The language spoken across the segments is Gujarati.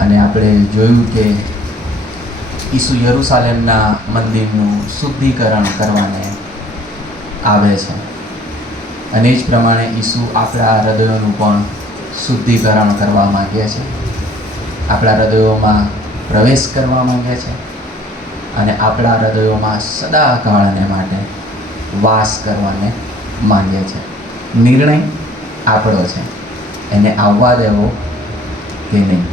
અને આપણે જોયું કે ઈસુ યરુસાલેમના મંદિરનું શુદ્ધિકરણ કરવાને આવે છે, અને એ જ પ્રમાણે ઈસુ આપણા હૃદયોનું પણ શુદ્ધિકરણ કરવા માંગે છે, આપણા હૃદયોમાં પ્રવેશ કરવા માંગે છે અને આપણા હૃદયોમાં સદાકાળને માટે વાસ કરવાને માંગે છે. નિર્ણય આપણો છે, એને આવવા દેવો કે નહીં.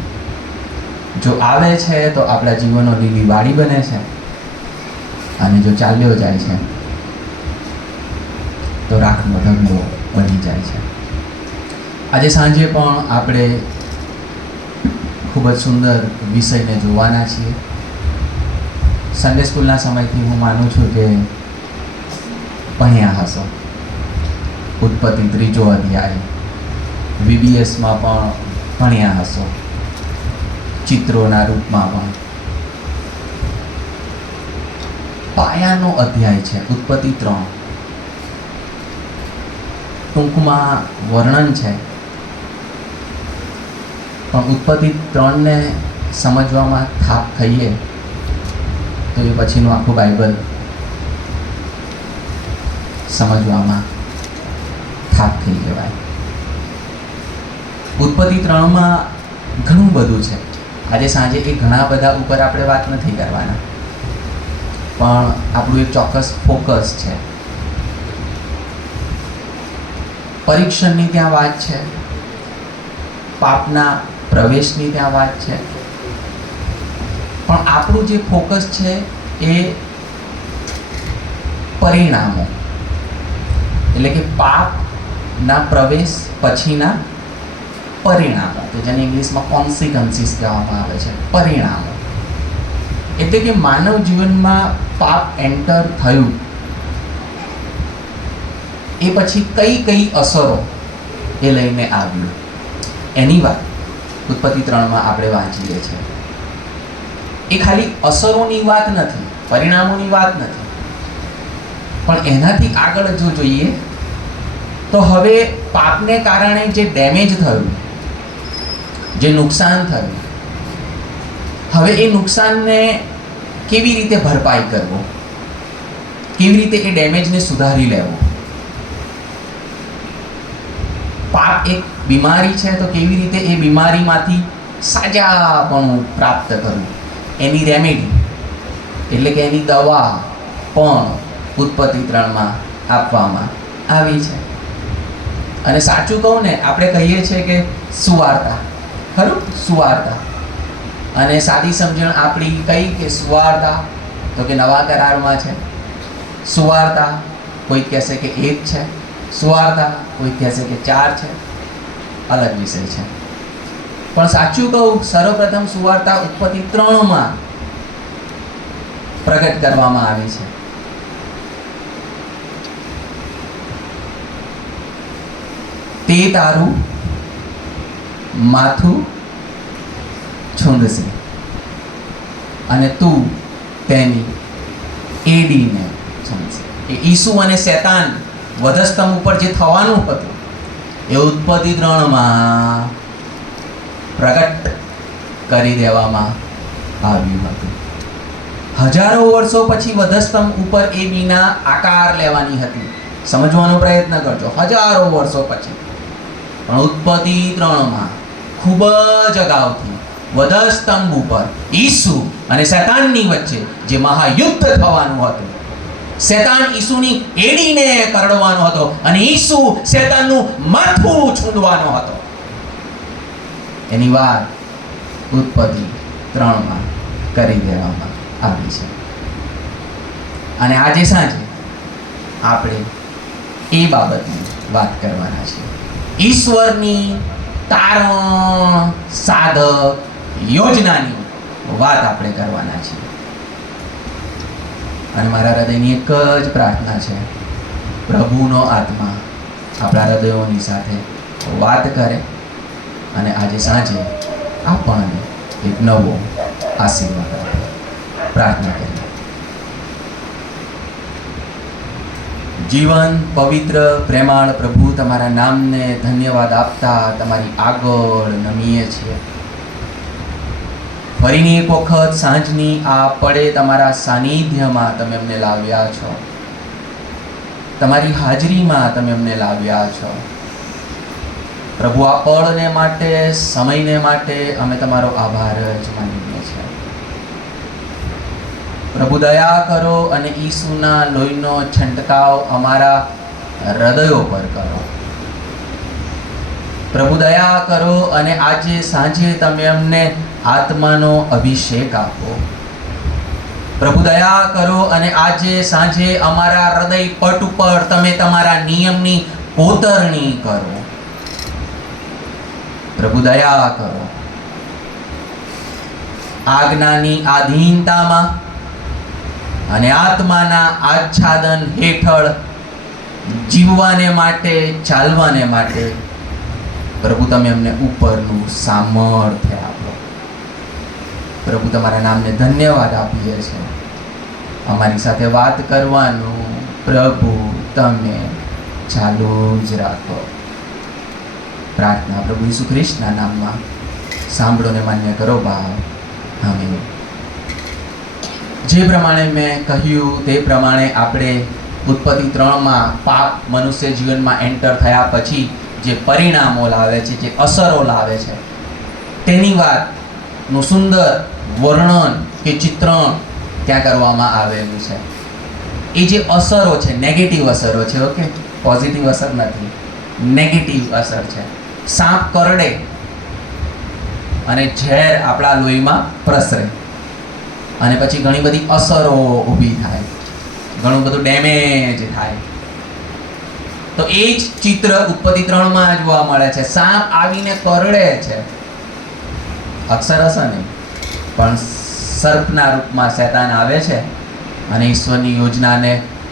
જો આવે છે તો આપણા જીવનનો લીલી વાડી બને છે, અને જો ચાલ્યો જાય છે તો રાખનો ઢગલો બની જાય છે. આજે સાંજે પણ આપણે ખૂબ જ સુંદર વિષયને જોવાના છીએ. સન્ડે સ્કૂલના સમયથી હું માનું છું કે ભણ્યા હશો. ઉત્પત્તિ 3 અધ્યાય VBSમાં પણ ભણ્યા હશો, ચિત્રોના રૂપમાં પણ. પાયાનો અધ્યાય છે ઉત્પત્તિ 3. ટૂંકમાં વર્ણન છે, પણ ઉત્પત્તિ 3ને સમજવામાં થાપ ખાઈએ તો એ પછીનું આખું બાઇબલ સમજવામાં થાપ થઈ જવાય. ઉત્પત્તિ 3માં ઘણું બધું છે. આજે સાંજે એ ઘણા બધા ઉપર આપણે વાત નથી કરવાના, પણ આપણું એક ચોક્કસ ફોકસ છે. પરીક્ષણની ત્યાં વાત છે, પાપના પ્રવેશની ત્યાં વાત છે, પણ આપણું જે ફોકસ છે એ પરિણામો, એટલે કે પાપના પ્રવેશ પછીના પરિણામો, તો જેને ઇંગ્લિશમાં કોન્સિક્વન્સીસ કહેવામાં આવે છે. પરિણામો એટલે કે માનવ જીવનમાં પાપ એન્ટર થયું એ પછી કઈ કઈ અસરો એ લઈને આવ્યું, એની વાત ઉત્પત્તિ 3માં આપણે વાંચીએ છીએ. એ ખાલી અસરોની વાત નથી, પરિણામોની વાત નથી, પણ એનાથી આગળ જો જોઈએ તો હવે પાપને કારણે જે ડેમેજ થયું, જે નુકસાન થયું, હવે એ નુકસાનને કેવી રીતે ભરપાઈ કરવો, કેવી રીતે એ ડેમેજને સુધારી લેવો. પાપ એક બીમારી છે, તો કેવી રીતે એ બીમારીમાંથી સાજાપણું પ્રાપ્ત કરવું, એની રેમેડી એટલે કે એની દવા પણ ઉત્પત્તિ 3માં આપવામાં આવી છે. અને સાચું કહું ને, આપણે કહીએ છીએ કે સુવાર્તા, ખરું? સુવાર્તા. અને સાદી સમજણ આપણી કઈ કે સુવાર્તા તો કે નવા કરારમાં છે. સુવાર્તા કોઈ કહેશે કે 1 છે, સુવાર્તા કોઈ કહેશે કે 4 છે, અલગ વિષય છે. પણ સાચું કહું, સર્વપ્રથમ સુવાર્તા ઉત્પત્તિ 3માં પ્રગટ કરવામાં આવી છે. તે તારું માથું છૂંદશે અને તું તેની એડીને છૂંદશે. એ ઈસુ અને શેતાન વધસ્તંભ ઉપર જે થવાનું હતું એ ઉત્પત્તિ 3માં પ્રગટ કરી દેવામાં આવ્યું હતું. હજારો વર્ષો પછી વધસ્તંભ ઉપર એ બીના આકાર લેવાની હતી. સમજવાનો પ્રયત્ન કરજો. હજારો વર્ષો પછી, પણ ઉત્પત્તિ 3માં ખૂબ જ અગાઉથી વધસ્તંભ ઉપર ઈસુ અને શેતાનની વચ્ચે જે મહાયુદ્ધ થવાનું હતું, શેતાન ઈસુની એડીને કરડવાનો હતો અને ઈસુ શેતાનનું માથું છૂંદવાનો હતો, એની વાત ઉત્પત્તિ 3માં કરી દેવામાં આવી છે. અને આજે સાંજે આપણે એ બાબતની વાત કરવાના છીએ. ઈશ્વરની તારણ સાધક યોજનાની વાત આપણે કરવાના છીએ. અને મારા હૃદયની એક જ પ્રાર્થના છે, પ્રભુનો આત્મા આપણા હૃદયોની સાથે વાત કરે અને આજે સાંજે આપણને એક નવો આશીર્વાદ આપે. પ્રાર્થના કરીએ. જીવન પવિત્ર પ્રેમાળ પ્રભુ, તમારા નામને ધન્યવાદ આપતા તમારી આગળ નમીએ છીએ. ફરીની એક વખત સાંજની આ પડે તમારા સાનિધ્યમાં તમે અમને લાવ્યા છો, તમારી હાજરીમાં તમે અમને લાવ્યા છો. પ્રભુ, આ પળને માટે, સમયને માટે અમે તમારો આભાર જ માનીએ છીએ. પ્રભુ, દયા કરો અને ઈસુના લોહીનો છંટકાવ અમારા હૃદયો પર કરો. પ્રભુ, દયા કરો અને આજે સાંજે તમે અમને આત્માનો અભિષેક આપો. પ્રભુ, દયા કરો અને આજે સાંજે અમારા હૃદય પટ ઉપર તમે તમારા નિયમની કોતરણી કરો. પ્રભુ, દયા કરો. આજ્ઞાની આધીનતામાં અને આત્માના આચ્છાદન હેઠળ જીવવાને માટે, ચાલવાને માટે પ્રભુ તમે અમને ઉપરનું સામર્થ્ય આપો. પ્રભુ, તમારા નામને ધન્યવાદ આપીએ છીએ. અમારી સાથે વાત કરવાનું પ્રભુ તમે ચાલુ જ રાખો. પ્રાર્થના પ્રભુ ઈસુ ખ્રિસ્તના નામમાં સાંભળો ને માન્ય કરો ભાવ. આમીન. જે પ્રમાણે મેં કહ્યું તે પ્રમાણે આપણે ઉત્પત્તિ 3માં પાપ મનુષ્ય જીવનમાં એન્ટર થયા પછી જે પરિણામો લાવે છે, જે અસરો લાવે છે, તેની વાતનું સુંદર વર્ણન કે ચિત્રણ ત્યાં કરવામાં આવેલું છે. એ જે અસરો છે, નેગેટિવ અસરો છે, ઓકે, પોઝિટિવ અસર નથી, નેગેટિવ અસર છે. સાપ કરડે અને ઝેર આપણા લોહીમાં પ્રસરે અને પછી ઘણી બધી અસરો ઊભી થાય, ઘણું બધું ડેમેજ થાય. તો એ જ ચિત્ર ઉત્પત્તિ 3માં જોવા મળે છે. સાપ આવીને કરડે છે, અક્ષરશ નહીં પણ સર્પના રૂપમાં શૈતાન આવે છે અને ઈશ્વરની યોજનાને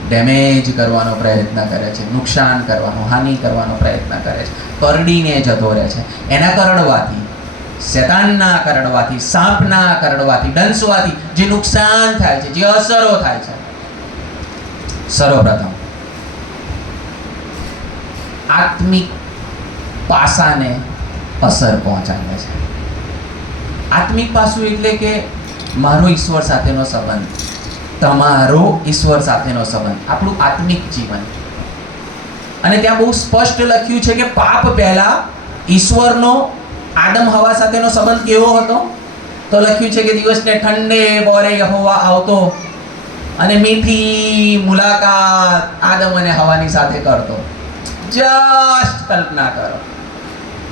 ડેમેજ કરવાનો પ્રયત્ન કરે છે, નુકસાન કરવાનો, હાનિ કરવાનો પ્રયત્ન કરે છે, કરડીને જતો રહે છે. એના કરડવાથી, શૈતાનના કરડવાથી, સાપના કરડવાથી, ડંસવાથી જે નુકસાન થાય છે, જે અસરો થાય છે, સર્વપ્રથમ આત્મિક પાસાને અસર પહોંચાડે છે. આત્મિક પાસું એટલે કે મારો ઈશ્વર સાથેનો સંબંધ, તમારો ઈશ્વર સાથેનો સંબંધ, આપણું આત્મિક જીવન. અને ત્યાં બહુ સ્પષ્ટ લખ્યું છે કે પાપ પહેલા ઈશ્વરનો આદમ હવા સાથેનો સંબંધ કેવો હતો? તો લખ્યું છે કે દિવસને ઠંડે બોરે યહોવા આવતો અને મીઠી મુલાકાત આદમ અને હવાની સાથે કરતો. જસ્ટ કલ્પના કરો,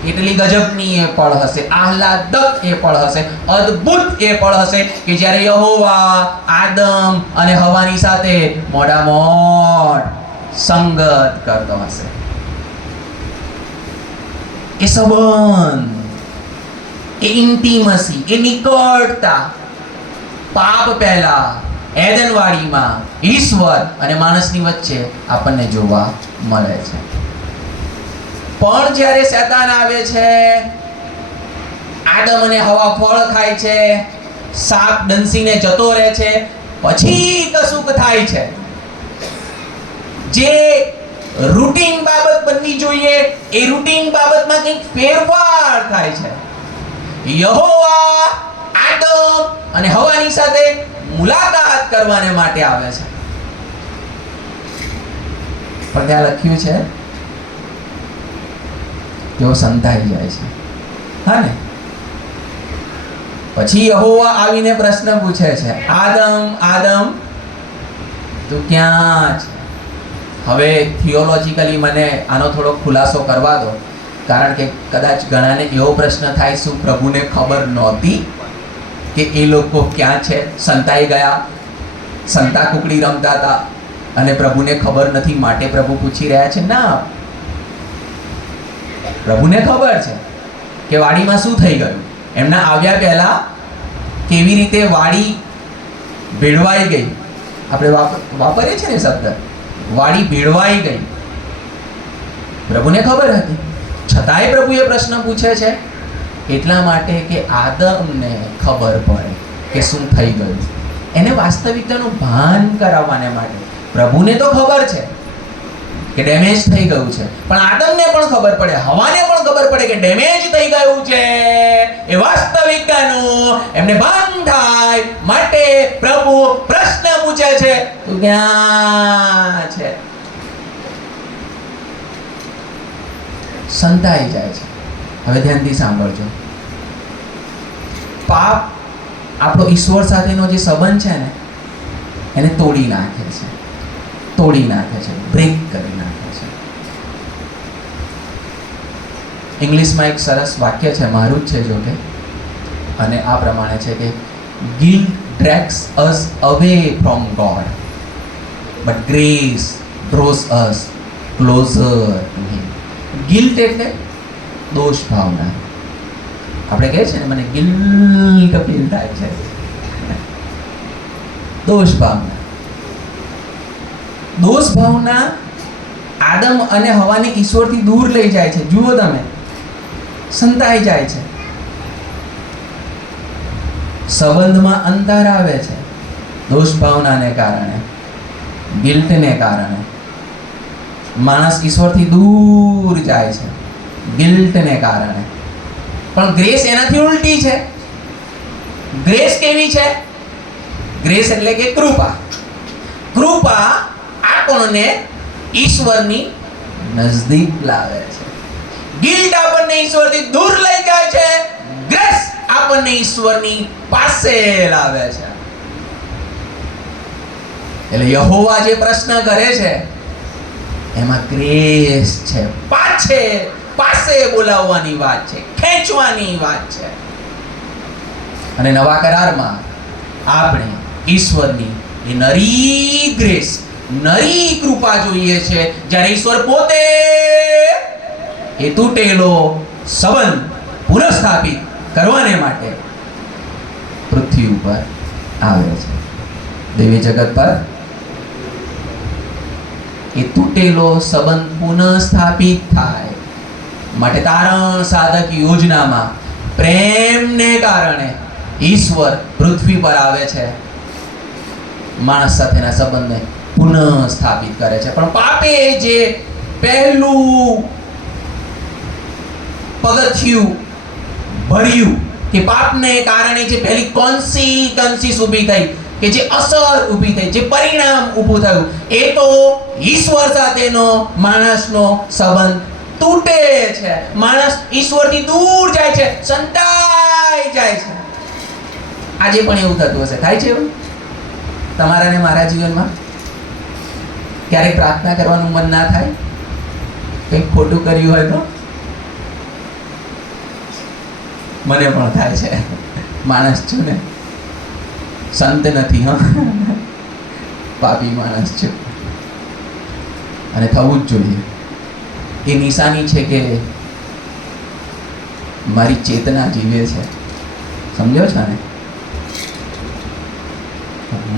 એટલી ગજબની એ પળ હશે, આહલાદક એ પળ હશે, અદ્ભુત એ પળ હશે કે જ્યારે યહોવા આદમ અને હવાની સાથે મોઢામોઢ સંગત કરતો હશે. એ સંબંધ, એ ઇન્ટિમસી, એ નિકટતા પાપ પહેલા એદનવાડીમાં ઈશ્વર અને માણસની વચ્ચે આપણને જોવા મળે છે. પણ જ્યારે શૈતાન આવે છે, આદમ અને હવા ફળ ખાય છે, સાપ ડંસીને જતો રહે છે, પછી કશુંક થાય છે. જે રૂટીન બાબત બનવી જોઈએ એ રૂટીન બાબતમાં કંઈક ફેરફાર થાય છે. યહોવા આદમ અને હવાની સાથે મુલાકાત કરવાને માટે આવે છે. પણ ત્યાં લખ્યું છે તેઓ સંતાઈ જાય છે. હા ને? પછી યહોવા આવીને પ્રશ્ન પૂછે છે, આદમ આદમ તું ક્યાં છે? હવે થિયોલોજીકલી મને આનો થોડો ખુલાસો કરવા દો, કારણ કે કદાચ ઘણાને એવો પ્રશ્ન થાય, શું પ્રભુને ખબર નહોતી કે એ લોકો ક્યાં છે? સંતાઈ ગયા, સંતા કુકડી રમતા હતા અને પ્રભુને ખબર નથી માટે પ્રભુ પૂછી રહ્યા છે? ના, પ્રભુને ખબર છે કે વાડીમાં શું થઈ ગયું. એમના આવ્યા પહેલા કેવી રીતે વાડી ભેળવાઈ ગઈ, આપણે વાપરીએ છીએ ને શબ્દ, વાડી ભેળવાઈ ગઈ, પ્રભુને ખબર હતી. છતાંય પ્રભુ એ પ્રશ્ન પૂછે છે એટલા માટે કે આદમને ખબર પડે કે શું થઈ ગયું, એને વાસ્તવિકતાનું ભાન કરાવવાને માટે. પ્રભુને તો ખબર છે કે ડેમેજ થઈ ગયું છે, પણ આદમને પણ ખબર પડે, હવાને પણ ખબર પડે કે ડેમેજ થઈ ગયું છે. એ વાસ્તવિકતાનું એમને ભાન થાય માટે પ્રભુ પ્રશ્ન પૂછે છે, તું ક્યાં છે? સંતાઈ જાય છે. હવે ધ્યાનથી સાંભળજો. પાપ આપણો ઈશ્વર સાથેનો જે સંબંધ છે ને એને તોડી નાખે છે, બ્રેક કરી નાખે છે. ઇંગ્લિશમાં એક સરસ વાક્ય છે, મારું જ છે જો કે, અને આ પ્રમાણે છે કે guilt drags us away from God but grace draws us closer to him. guilt એટલે દોષ ભાવના. આપણે કહે છે ને મને ગિલ્ટ ફીલ થાય છે. દોષ ભાવના આદમ અને હવાને ઈશ્વરથી દૂર લઈ જાય છે. જુઓ તમે, સંતાઈ જાય છે, સંબંધમાં અંતર આવે છે. દોષ ભાવનાને કારણે, ગિલ્ટને કારણે માણસ ઈશ્વરથી દૂર જાય છે, ગિલ્ટને કારણે. પણ ગ્રેસ એનાથી ઉલટી છે. ગ્રેસ કેવી છે? ગ્રેસ એટલે કે કૃપા. આપણને ઈશ્વરની નજદીક લાવે છે. ગિલ્ટ આપણને ઈશ્વરથી દૂર લઈ જાય છે, ગ્રેસ આપણને ઈશ્વરની પાસે લાવે છે. એટલે યહોવા જે પ્રશ્ન કરે છે એમાં ગ્રેસ છે, પાસે બોલાવવાની વાત છે, ખેંચવાની વાત છે. અને નવા કરારમાં આપણે ઈશ્વરની એ નરી ગ્રેસ, નરી કૃપા જોઈએ છે, જ્યારે ઈશ્વર પોતે એ તૂટેલો સંબંધ પુનઃસ્થાપિત કરવાને માટે પૃથ્વી ઉપર આવે છે. દેવી જગત પર એ તૂટેલો સંબંધ પુનઃસ્થાપિત થાય માટે તારણ સાધક યોજનામાં પ્રેમને કારણે ઈશ્વર પૃથ્વી પર આવે છે, માણસ સાથેના સંબંધને પુનઃસ્થાપિત કરે છે. પણ પાપે જે પહેલું પગથિયું ભર્યું કે પાપને કારણે જે પહેલી કોન્સિક્વન્સીસ ઊભી થઈ, કે જે અસર ઊભી થઈ, જે પરિણામ ઊભું થયું, એ તો ઈશ્વર સાથેનો માણસનો સંબંધ તૂટે છે. માણસ ઈશ્વરથી દૂર જાય છે, સંતાઈ જાય છે. આજે પણ એવું થતું હશે, થાય છે એવું તમારા ને મારા જીવનમાં? ક્યારેક પ્રાર્થના કરવાનું મન ના થાય, કંઈક ખોટું કર્યું હોય તો? મને પણ થાય છે. માણસ છું ને, સંત નથી. પાપી માણસ છું, અને થવું જ જોઈએ. એ નિશાની છે કે મારી ચેતના જીવે છે. સમજો છો ને?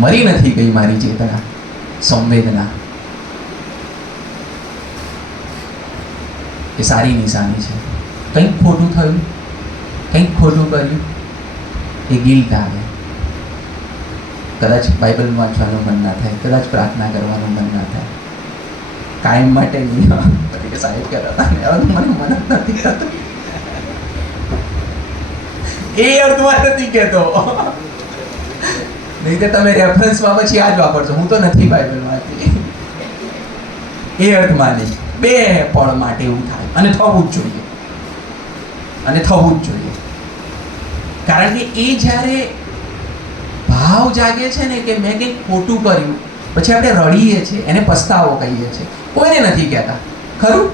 મરી નથી ગઈ મારી ચેતના, સંવેદના. એ સારી નિશાની છે. કંઈક ખોટું થયું, કંઈક ખોટું કર્યું, એ ગિલ્ટ આવે. કદાચ બાઇબલ વાંચવાનું મન ના થાય, કદાચ પ્રાર્થના કરવાનું મન ના થાય, કાયમ માટે નહીં. સાહેબ કહેતા મને મન જ નથી થતું. એ અર્થમાં નથી કહેતો, નહીં તો તમે રેફરન્સમાં પછી આ જ વાપરશો. હું તો નથી બાઇબલ વાંચતી. એ અર્થમાં નહીં, બે પળ માટે એવું થાય. અને થવું જ જોઈએ, કારણ કે એ જ્યારે ભાવ જાગે છે ને કે મેં કંઈક ખોટું કર્યું, પછી આપણે રડીએ છીએ, એને પસ્તાવો કહીએ છીએ. કોઈને નથી કહેતા, ખરું?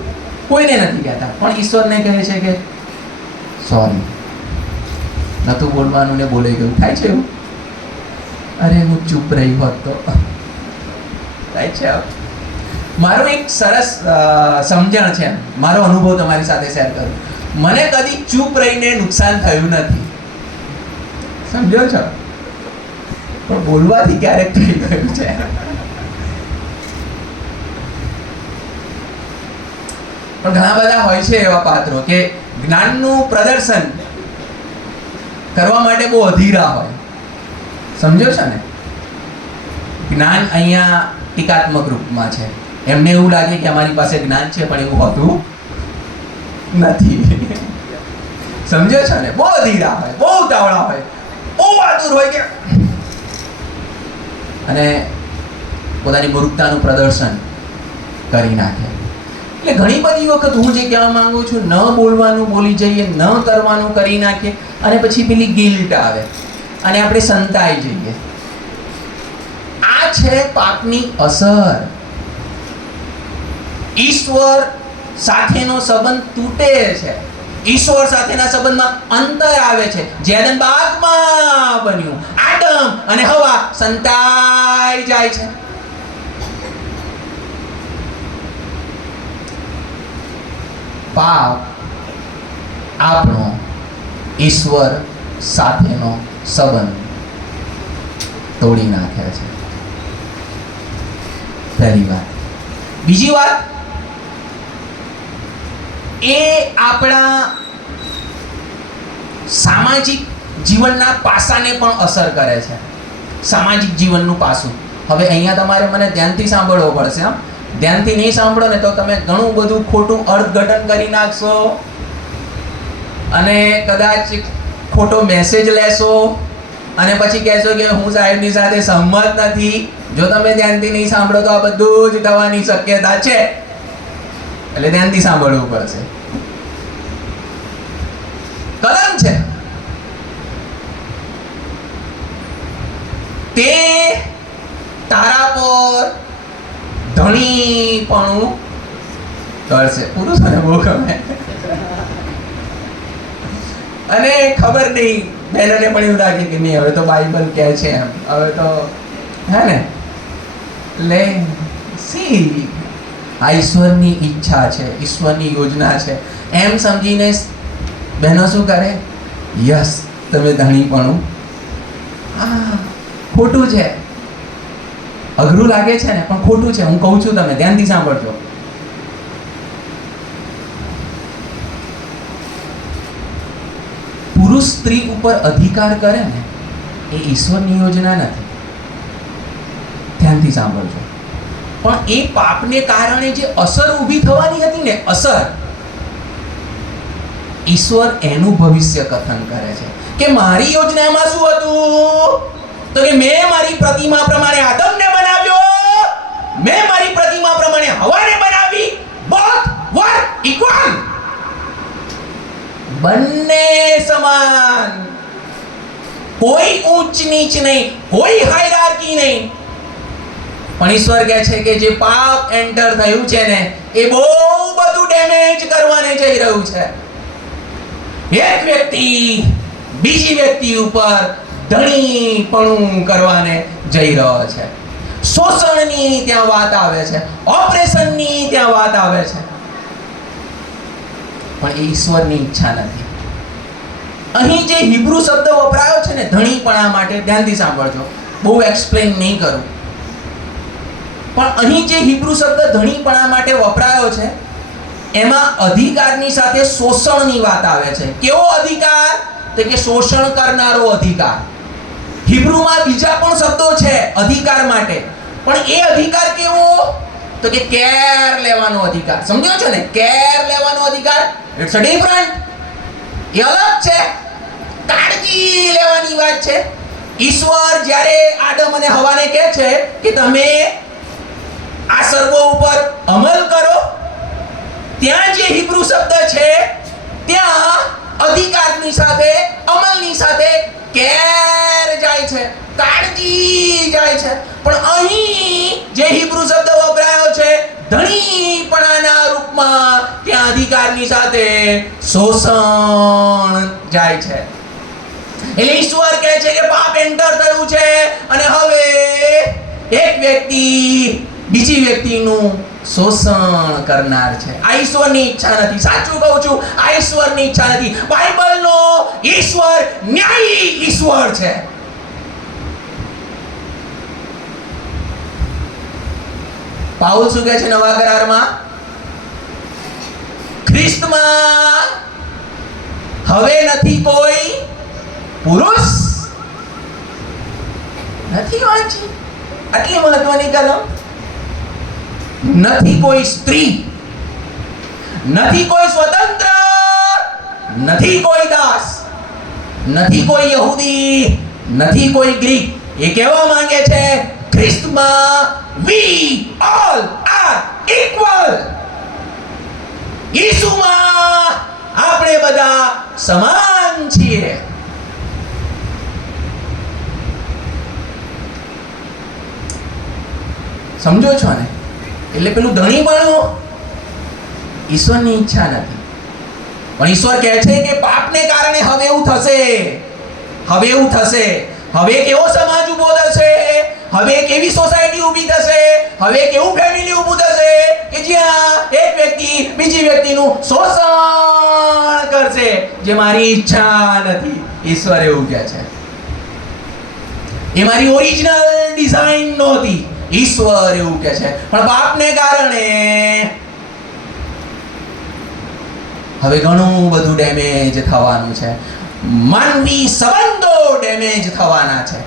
કોઈને નથી કહેતા, પણ ઈશ્વરને કહે છે કે સોરી, નતું બોલવાનું ને બોલાઈ ગયું. થાય છે એવું? અરે હું ચૂપ રહી હોત તો. થાય છે. મારું એક સરસ સમજણ છે, મારો અનુભવ તમારી સાથે શેર કરું. મને કદી ચૂપ રહીને નુકસાન થયું નથી, સમજો છો? પણ બોલવાથી ક્યારેક થઈ ગયું છે. પણ ઘણા બધા હોય છે એવા પાત્રો કે જ્ઞાનનું પ્રદર્શન કરવા માટે બહુ અધીરા હોય. સમજો છો ને? જ્ઞાન અહીંયા ટીકાત્મક રૂપમાં છે. એમને એવું લાગે કે અમારી પાસે જ્ઞાન છે, પણ એવું હોતું નથી. સમજો છો ને? બહુ અધીરા હોય, બહુ ઉતાવળા હોય. બહાદુર હોય કે અને પોતાની મૂર્ખતાનું પ્રદર્શન કરી નાખે. એટલે ઘણી બધી વખત હું જે કહેવા માંગુ છું, ન બોલવાનું બોલી જઈએ, ન કરવાનું કરી નાખીએ અને પછી પેલી ગિલ્ટ આવે અને આપણે સંતાઈ જઈએ. આ છે પાપની અસર. ઈશ્વર સાથેનો સંબંધ તૂટે છે, ઈશ્વર સાથેના સંબંધમાં અંતર આવે છે. જેદન બાગમાં બન્યું, આદમ અને હવા સંતાઈ જાય છે. પાપ આપણો ઈશ્વર સાથેનો સંબંધ તોડી નાખે છે. પહેલી વાત. બીજી વાત, એ આપણા સામાજિક જીવનના પાસાને પણ અસર કરે છે. સામાજિક જીવનનું પાસું. હવે અહીંયા તમારે મને ધ્યાનથી સાંભળવો પડશે. ધ્યાનથી નહીં સાંભળો ને તો તમે ઘણું બધું ખોટું અર્થઘટન કરી નાખશો અને કદાચ ખોટો મેસેજ લેશો અને પછી કહેશો કે હું સાહેબની સાથે સહમત નથી. જો તમે ધ્યાનથી નહીં સાંભળો તો આ બધું જ થવાની શક્યતા છે. એટલે ધ્યાનથી સાંભળવું પડશે. કલમ છે તે તારા પર ધણીપણું કરશે. પુરુષોને બહુ ગમે અને ખબર નહીં, બહેનોને પણ એવું લાગે કે નહીં હવે તો બાઇબલ કહે છે એમ, હવે તો હે ને લે સી આ ઈશ્વરની ઈચ્છા છે, ઈશ્વરની યોજના છે એમ સમજીને બહેનો શું કરે? યસ, તમે ધણીપણું. ખોટું છે, અઘરું લાગે છે ને, પણ ખોટું છે. હું કહું છું, તમે ધ્યાનથી સાંભળજો. પુરુષ સ્ત્રી ઉપર અધિકાર કરે ને એ ઈશ્વરની યોજના નથી. ધ્યાનથી સાંભળજો. પણ એ પાપને કારણે જે અસર ઊભી થવાની હતી ને, અસર, ઈશ્વર એનું ભવિષ્ય કથન કરે છે કે મારી યોજનામાં શું હતું? તો કે મેં મારી પ્રતિમા પ્રમાણે આદમને બનાવ્યો, મેં મારી પ્રતિમા પ્રમાણે હવાને બનાવી. બોથ વર ઇક્વલ, બંને સમાન, કોઈ ઊંચ નીચ નહીં, કોઈ હાયરાર્કી નહીં. પણ ઈશ્વર કહે છે કે જે પાપ એન્ટર થયું છે ને એ બહુ બધું ડેમેજ કરવાને જઈ રહ્યું છે. એક વ્યક્તિ બીજી વ્યક્તિ ઉપર ધણીપણું કરવાને જઈ રહ્યો છે. શોષણની ત્યાં વાત આવે છે, ઓપરેશનની ત્યાં વાત આવે છે. પણ એ ઈશ્વરની ઈચ્છા નથી. અહીં જે હિબ્રુ શબ્દ વપરાયો છે ને ધણીપણા માટે, ધ્યાનથી સાંભળજો, બહુ એક્સપ્લેન નહીં કરું, પણ અહીં જે હિબ્રુ શબ્દ ધણીપણા માટે વપરાયો છે એમાં અધિકારની સાથે શોષણની વાત આવે છે. કેવો અધિકાર? તો કે શોષણ કરનારો અધિકાર. હિબ્રુમાં બીજા પણ શબ્દો છે અધિકાર માટે, પણ એ અધિકાર કેવો? તો કે કેર લેવાનો અધિકાર. સમજો છો ને? કેર લેવાનો અધિકાર, ઇટ્સ અ ડિફરન્ટ, એ અલગ છે. કાળજી લેવાની વાત છે. ઈશ્વર જ્યારે આદમ અને હવાને કહે છે કે તમે આ સર્વો ઉપર અમલ કરો, ત્યાં જે હિબ્રુ શબ્દ છે ત્યાં અધિકારની સાથે, અમલની સાથે કેર જાય છે, કાળજી જાય છે. પણ અહીં જે હિબ્રુ શબ્દ વપરાયો છે ધણીપણાના રૂપમાં, ત્યાં અધિકારની સાથે શોષણ જાય છે. એટલે ઈશ્વર કહે છે કે પાપ એન્ટર થયું છે અને હવે એક વ્યક્તિ બીજી વ્યક્તિનું શોષણ કરનાર છે. આ ઈશ્વરની ઈચ્છા નથી. સાચું કહું છું, આ ઈશ્વરની ઈચ્છા નથી. બાઇબલનો ઈશ્વર ન્યાયી ઈશ્વર છે. પાઉલ શું કહે છે નવા કરારમાં? ખ્રિસ્તમાં હવે નથી કોઈ પુરુષ. નથી વાંચી આટલી મહત્વની કલમ? નથી કોઈ સ્ત્રી, નથી કોઈ સ્વતંત્ર, નથી કોઈ દાસ, નથી કોઈ યહૂદી, નથી કોઈ ગ્રીક. એ કહેવા માંગે છે ખ્રિસ્તમાં વી ઓલ આર ઇક્વલ. ઈસુમાં આપણે બધા સમાન છીએ. સમજો છો ને? એટલે પેલું ધણીપણું ઈશ્વરની ઈચ્છા નથી, પણ ઈશ્વર કહે છે કે પાપને કારણે હવે એવું થશે, હવે એવું થશે, હવે કેવો સમાજ ઊભો થશે, હવે કેવી સોસાયટી ઊભી થશે, હવે કેવું ફેમિલી ઊભું થશે કે જ્યાં એક વ્યક્તિ બીજી વ્યક્તિનું શોષણ કરશે, જે મારી ઈચ્છા નથી. ઈશ્વર એવું કહે છે, એ મારી ઓરિજિનલ ડિઝાઇન નહોતી. ઈશ્વર એવું કહે છે પણ પાપને કારણે હવે ઘણું બધું ડેમેજ થવાનું છે. માનવી સંબંધો ડેમેજ થવાના છે.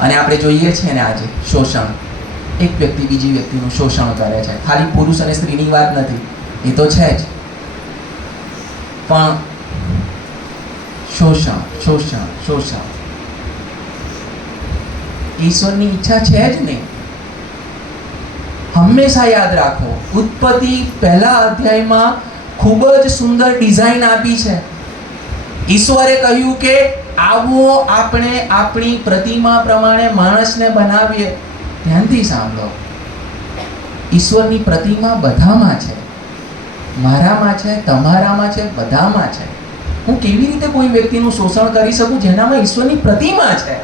અને આપણે જોઈએ છીએ ને આજે શોષણ, એક વ્યક્તિ બીજી વ્યક્તિનું શોષણ કરે છે. ખાલી પુરુષ અને સ્ત્રીની વાત નથી, એ તો છે જ, પણ શોષણ શોષણ શોષણ ઈશ્વરની ઈચ્છા છે જ નહીં. હંમેશા યાદ રાખો, ઉત્પત્તિ પહેલા અધ્યાયમાં ખૂબ જ સુંદર ડિઝાઇન આપી છે. ઈશ્વરે કહ્યું કે આવો આપણે આપણી પ્રતિમા પ્રમાણે માણસને બનાવીએ. ધ્યાનથી સાંભળો, ઈશ્વરની પ્રતિમા બધામાં છે, મારામાં છે, તમારામાં છે, બધામાં છે. હું કેવી રીતે કોઈ વ્યક્તિનું શોષણ કરી શકું જેનામાં ઈશ્વરની પ્રતિમા છે?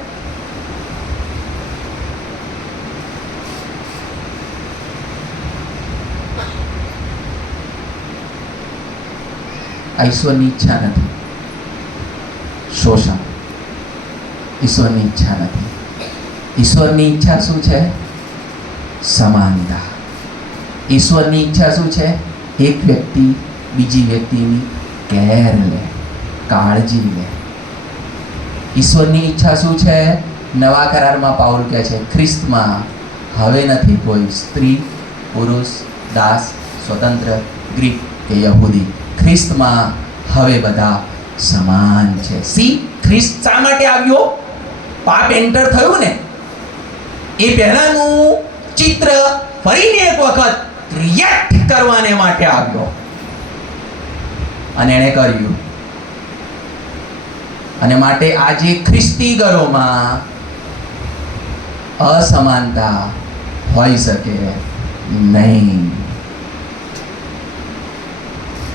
આ ઈશ્વરની ઈચ્છા નથી. શોષણ ઈશ્વરની ઈચ્છા નથી. ઈશ્વરની ઈચ્છા શું છે? સમાનતા. ઈશ્વરની ઈચ્છા શું છે? એક વ્યક્તિ બીજી વ્યક્તિની કેર લે, કાળજી લે. ઈશ્વરની ઈચ્છા શું છે? નવા કરારમાં પાઉલ કહે છે ખ્રિસ્તમાં હવે નથી કોઈ સ્ત્રી, પુરુષ, દાસ, સ્વતંત્ર, ગ્રીક કે યહૂદી. ખ્રિસ્તમાં હવે બધા સમાન છે. સી, ખ્રિસ્ત શા માટે આવ્યો? પાપ એન્ટર થયું ને એ પહેલાનું ચિત્ર ફરીને એક વખત ક્રિએટ કરવાને માટે આવ્યો, અને એણે કર્યું. અને માટે આજે ખ્રિસ્તી ઘરોમાં અસમાનતા હોઈ શકે નહીં,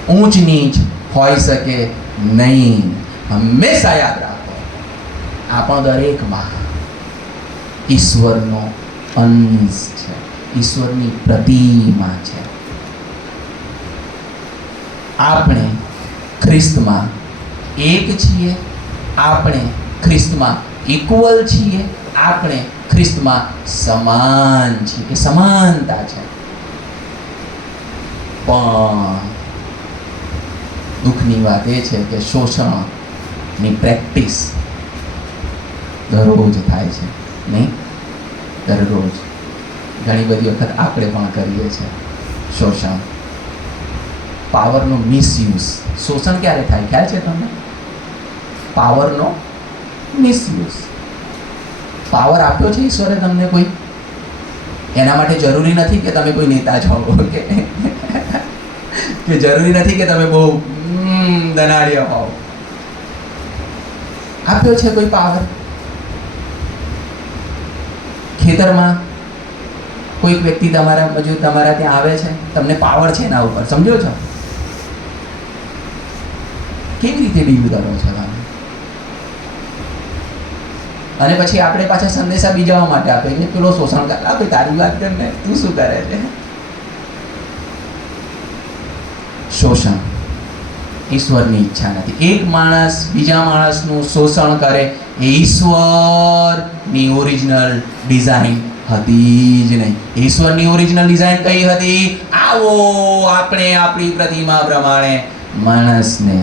ઊંચ નીચ હોઈ શકે નહીં. હંમેશા યાદ રાખો, આ પણ દરેકમાં ઈશ્વરનો અંશ છે, ઈશ્વરની પ્રતિમા છે. આપણે ખ્રિસ્તમાં એક છીએ, આપણે ખ્રિસ્તમાં ઇક્વલ છીએ, આપણે ખ્રિસ્તમાં સમાન છીએ. એ સમાનતા છે. પણ દુઃખની વાત એ છે કે શોષણની પ્રેક્ટિસ દરરોજ થાય છે, નહીં? દરરોજ ઘણી બધી વખત આપણે પણ કરીએ છીએ શોષણ, પાવરનો મિસયુઝ. શોષણ ક્યારે થાય ખ્યાલ છે તમને? પાવરનો મિસયુઝ. પાવર આપ્યો છે ઈશ્વરે તમને કોઈ, એના માટે જરૂરી નથી કે તમે કોઈ નેતા છો, કે જરૂરી નથી કે તમે બહુ ધનાઢ્ય હોવ. આપ્યો છે કોઈ પાવર. ખેતરમાં કોઈક વ્યક્તિ તમારા મજૂર તમારા ત્યાં આવે છે, તમને પાવર છે એના ઉપર, સમજો છો? કેવી રીતે ડીલ કરો છો તમે? અને પછી આપણે પાછા સંદેશા બીજાઓ માટે આપે કે પેલો શોષણ કરે, આપણે તારી વાત કર ને, તું શું કરે છે? શોષણ ઈશ્વરની ઈચ્છા નથી. એક માણસ બીજા માણસનું શોષણ કરે એ ઈશ્વરની ઓરિજિનલ ડિઝાઇન હતી જ નહીં. ઈશ્વરની ઓરિજિનલ ડિઝાઇન કઈ હતી? આવો આપણે આપણી પ્રતિમા પ્રમાણે માણસને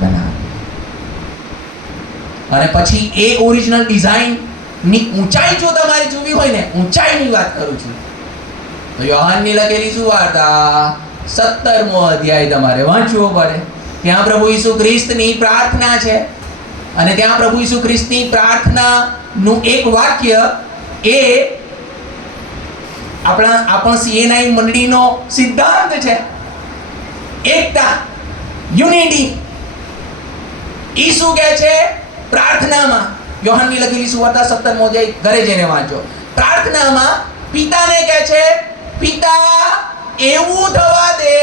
બનાવીએ. અને પછી એ ઓરિજિનલ ડિઝાઇનની ઊંચાઈ જો તમારે જોવી હોય ને, ઊંચાઈની વાત કરું છું, તો યોહાનની લખેલી સુવાર્તા 17મો અધ્યાય તમારે વાંચવો પડે. ત્યાં પ્રભુ ઈસુ ખ્રિસ્તની પ્રાર્થના છે. અને ત્યાં પ્રભુ ઈસુ ખ્રિસ્તની પ્રાર્થનાનું એક વાક્ય એ આપણા સીએનઆઈ મંડળીનો સિદ્ધાંત છે. એકતા, યુનિટી. ઈસુ કહે છે પ્રાર્થનામાં, યોહાનની લખેલી સુવાર્તા 17મો અધ્યાય ઘરે જઈને વાંચો. પ્રાર્થનામાં પિતાને કહે છે, પિતા એવું થવા દે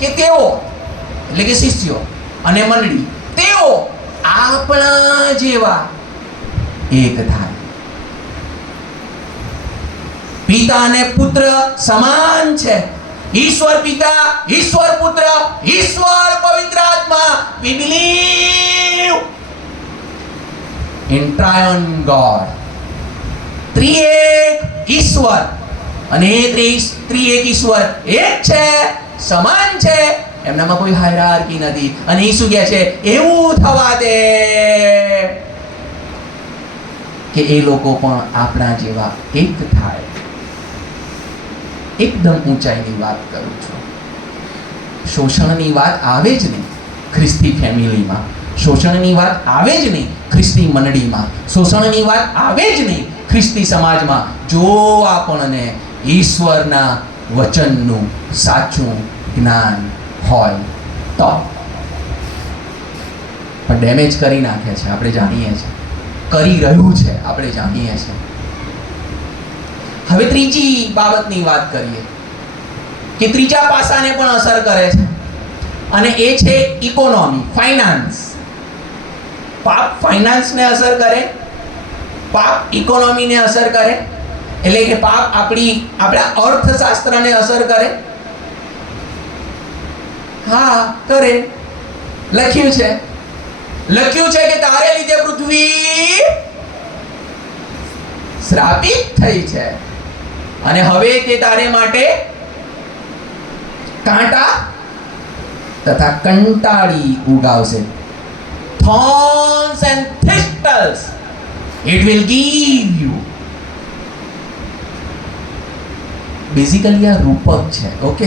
કે તેઓ, એટલે કે શિષ્યો અને મંડળી, તેઓ આપણા જેવા એક થાય. પિતા અને પુત્ર સમાન છે. ઈશ્વર પિતા, ઈશ્વર પુત્ર, ઈશ્વર પવિત્ર આત્મા. We believe in triune God. ત્રિએક ઈશ્વર, અને એ ત્રિએક ઈશ્વર એક છે, સમાન છે, એમનામાં કોઈ હાયરાર્કી નથી. અને ઈસુ કહે છે એવું થવા દે કે એ લોકો પણ આપણા જેવા એક થાય. એકદમ ઊંચાઈની વાત કરું છું. શોષણની વાત આવે જ નહીં ખ્રિસ્તી ફેમિલીમાં, શોષણની વાત આવે જ નહીં ખ્રિસ્તી મંડળીમાં, શોષણની વાત આવે જ નહીં ખ્રિસ્તી સમાજમાં, જો આપણને ઈશ્વરના વચનનું સાચું જ્ઞાન હોય તો. પણ ડેમેજ કરી નાખે છે, આપણે જાણીએ છીએ, કરી રહ્યું છે, આપણે જાણીએ છીએ. હવે ત્રીજી બાબતની વાત કરીએ કે ત્રીજા પાસાને પણ અસર કરે છે, અને એ છે ઇકોનોમી, ફાઇનાન્સ. પાપ ફાઇનાન્સને અસર કરે, પાપ ઇકોનોમીને અસર કરે, એટલે કે પાપ આપણા અર્થશાસ્ત્રને અસર કરે. હા, કરે. લખ્યું છે કે તારે લીધે પૃથ્વી શ્રાપિત થઈ છે, અને હવે તે તારે માટે કાંટા તથા કંટાળી ઉગાવશે. Thorns and thistles it will give you. Basically આ રૂપક છે. ઓકે,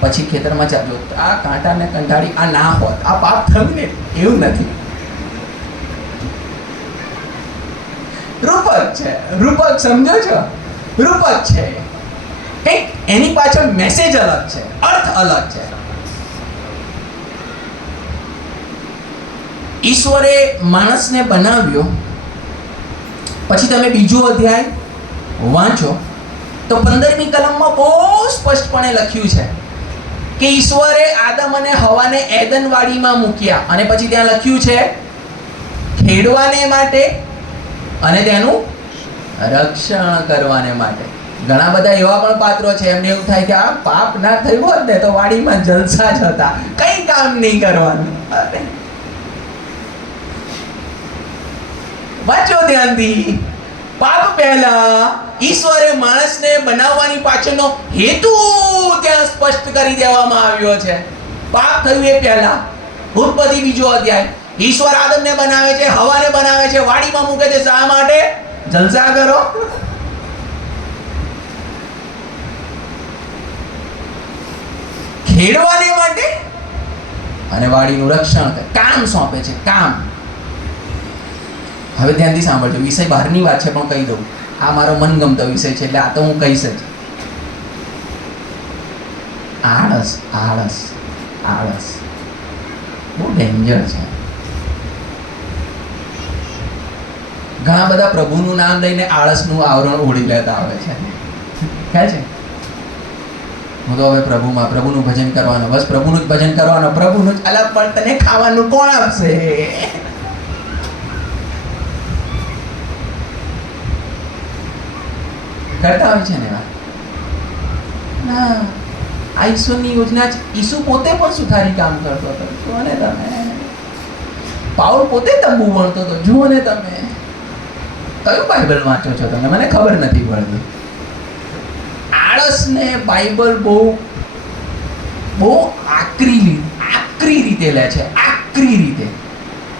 પછી ખેતરમાં ચાલો આ કાંટાને કંટાળી આ ના હોત, આ પાપ થયું ને, એવું નથી. રૂપક છે, રૂપક, સમજો છો? રૂપક છે. કંઈક એની પાછળ મેસેજ અલગ છે, અર્થ અલગ છે. ઈશ્વરે માણસને બનાવ્યો, પછી તમે બીજો અધ્યાય વાંચો તો 15મી કલમમાં બહુ સ્પષ્ટપણે લખ્યું છે કે ઈશ્વરે આદમ અને હવાને એદન વાડીમાં મૂક્યા, અને પછી ત્યાં લખ્યું છે ખેડવાને માટે અને તેનું રક્ષણ કરવાને માટે. ઘણા બધા એવા પણ પાત્રો છે, એમને એવું થાય કે આ પાપ ના થયું હોત ને તો વાડીમાં જલસા જ હતા, કઈ કામ નહીં કરવાનું. વાંચો ધ્યાનથી. પાપ પહેલા ઈશ્વરે માણસને બનાવવાની પાછળનો હેતુ ત્યાં સ્પષ્ટ કરી દેવામાં આવ્યો છે. પાપ થયું એ પહેલા. ઉત્પત્તિ 2 અધ્યાય. ઈશ્વર આદમને બનાવે છે, હવાને બનાવે છે, વાડીમાં મૂકે છે. શા માટે? જલસા કરો. ખેડવાને માટે અને વાડીનું રક્ષણ કરે. કામ સોંપે છે, કામ. હવે ધ્યાનથી સાંભળજો. વિષય બહારની વાત છે પણ કહી દઉં, આ મારો મનગમતો વિષય છે એટલે આ તો હું કહીશ જ. આળસ, આળસ, આળસ બહુ ડેન્જર છે. ઘણા બધા પ્રભુનું નામ લઈને આળસનું આવરણ ઓઢી લેતા આવે છે. ખ્યાલ છે? હું તો હવે પ્રભુનું ભજન કરવાનું, બસ પ્રભુનું જ ભજન કરવાનું, પ્રભુનું જ. અલગ પણ તને ખાવાનું કોણ આપશે? કરતા હોય છે ને વાત. ના, આ ઈશ્વરની યોજના છે. ઈસુ પોતે પણ સુથારી કામ કરતો હતો, જુઓ ને તમે. પાઉલ પોતે તંબુ વણતો હતો, જુઓ ને તમે. કયું બાઇબલ વાંચો છો તમે? મને ખબર નથી પડતી. આળસને બાઇબલ બહુ આકરી રીતે લે છે, આકરી રીતે.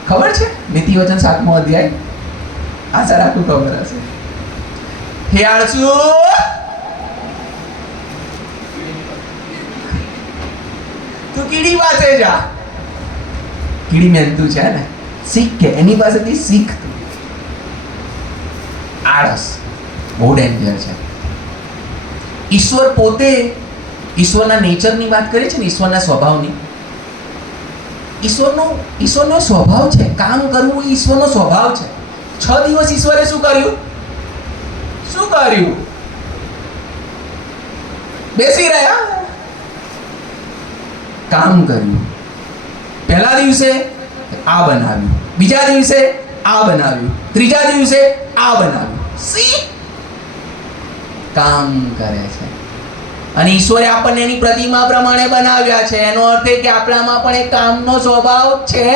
ખબર છે? નીતિવચન 7મો અધ્યાય. આશા રાખું ખબર હશે. હે આળસુ, તું કીડી પાસે જા. કીડી મહેનતું છે ને, શીખ કે એની પાસેથી શીખ તું. આળસ બહુ ડેન્જર છે. ઈશ્વર પોતે ઈશ્વરના નેચરની વાત કરી છે ને, ઈશ્વરના સ્વભાવની. ઈશ્વરનો સ્વભાવ છે કામ કરવું, એ ઈશ્વરનો સ્વભાવ છે. 6 દિવસ ઈશ્વરે શું કર્યું? બેસી રહ્યા, કામ કર્યું. પહેલા દિવસે આ બનાવ્યું, બીજા દિવસે આ બનાવ્યું, ત્રીજા દિવસે આ બનાવ્યું. સી કામ કરે છે. અને ઈશ્વરે આપણને એની પ્રતિમા પ્રમાણે બનાવ્યા છે. એનો અર્થ એ કે આપણામાં પણ એક કામનો સ્વભાવ છે.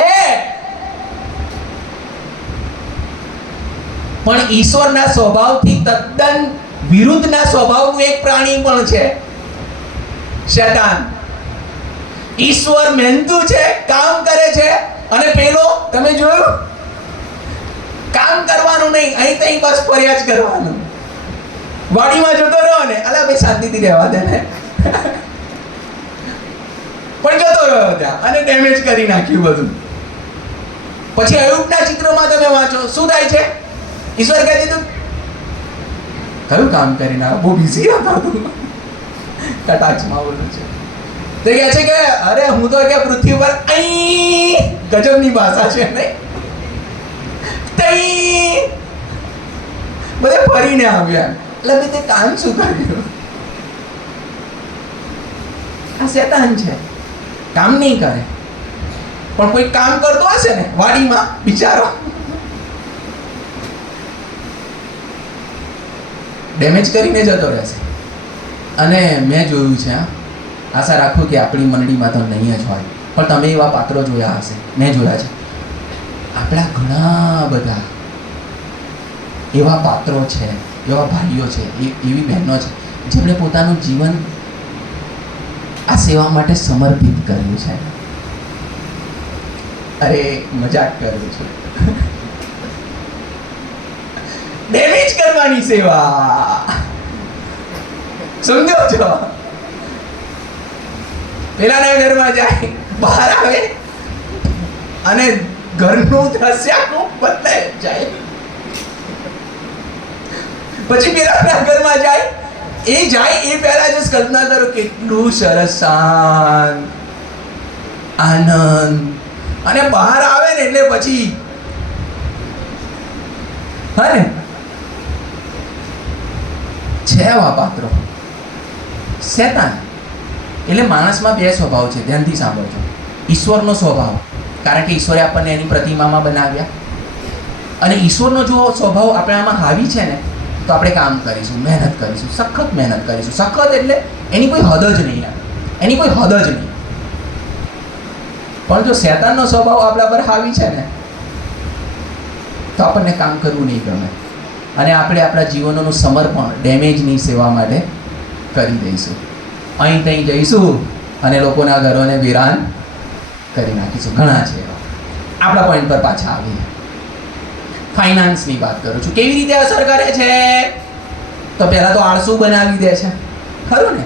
પણ ઈશ્વરના સ્વભાવથી તદ્દન વિરુદ્ધના સ્વભાવનું એક પ્રાણી પણ છે, શૈતાન. ઈશ્વર મહેનતુ છે, કામ કરે છે, અને પેલો તમે જોયું, કામ કરવાનું નહીં, અહીં તહીં બસ ફરિયાદ કરવાનું. વાડીમાં જતો રહ્યો ને, અલા ભાઈ શાંતિથી રહેવા દે ને, પણ જતો રહ્યો ત્યાં અને ડેમેજ કરી નાખ્યું બધું. પછી અયુબના ચિત્રમાં તમે વાંચો, શું થાય છે? ઈશ્વર કહે દીધું, કયું કામ કરીને બહુ બિઝી હતો તું, કટાક્ષમાં બોલું છે. તે કહે છે કે અરે હું તો કે પૃથ્વી પર અહીં ગજબની ભાષા છે નહીં, તઈ બધે ફરીને આવ્યા. એટલે ભાઈ તે કામ શું કર્યું? આ શેતાન છે, કામ નહીં કરે. પણ કોઈ કામ કરતો હશે ને વાડીમાં, બિચારો ડેમેજ કરીને જતો રહેશે. અને મેં જોયું છે, આશા રાખું કે આપણી મંડળીમાં તો નહીં જ હોય, પણ તમે એવા પાત્રો જોયા હશે, મેં જોયા છે. આપણા ઘણા બધા એવા પાત્રો છે, એવા ભાઈઓ છે, એવી બહેનો છે, જેમણે પોતાનું જીવન આ સેવા માટે સમર્પિત કર્યું છે. અરે મજાક કરું છું. ડેમેજ કરવાની સેવા, સમજો છો? પેલાના ઘરમાં જાય, બહાર આવે અને ઘરનું દ્રશ્ય આખું બદલાઈ જાય. પછી પેલાના ઘરમાં જાય, એ પહેલા જ કલ્પના કરો કેટલું સરસ શાંત આનંદ, અને બહાર આવે ને એટલે પછી હા ને છે એવા પાત્રો. શેતાન એટલે માણસમાં બે સ્વભાવ છે, ધ્યાનથી સાંભળજો. ઈશ્વરનો સ્વભાવ, કારણ કે ઈશ્વરે આપણને એની પ્રતિમામાં બનાવ્યા, અને ઈશ્વરનો જો સ્વભાવ આપણામાં હાવી છે ને, તો આપણે કામ કરીશું, મહેનત કરીશું, સખત મહેનત કરીશું. સખત એટલે એની કોઈ હદ જ નહીં, એની કોઈ હદ જ નહીં. પણ જો શેતાનનો સ્વભાવ આપણા પર હાવી છે ને, તો આપણને કામ કરવું નહીં ગમે, અને આપણે આપણા જીવનોનું સમર્પણ ડેમેજની સેવા માટે કરી દઈશું. અહીં ત્યાં જઈશું અને લોકોના ઘરોને વિરાન કરી નાખીશું. ઘણા છે. આપણા પોઈન્ટ પર પાછા આવીએ. ફાઇનાન્સની વાત કરું છું. કેવી રીતે અસર કરે છે? તો પહેલા તો આળસુ બનાવી દે છે, ખરું ને?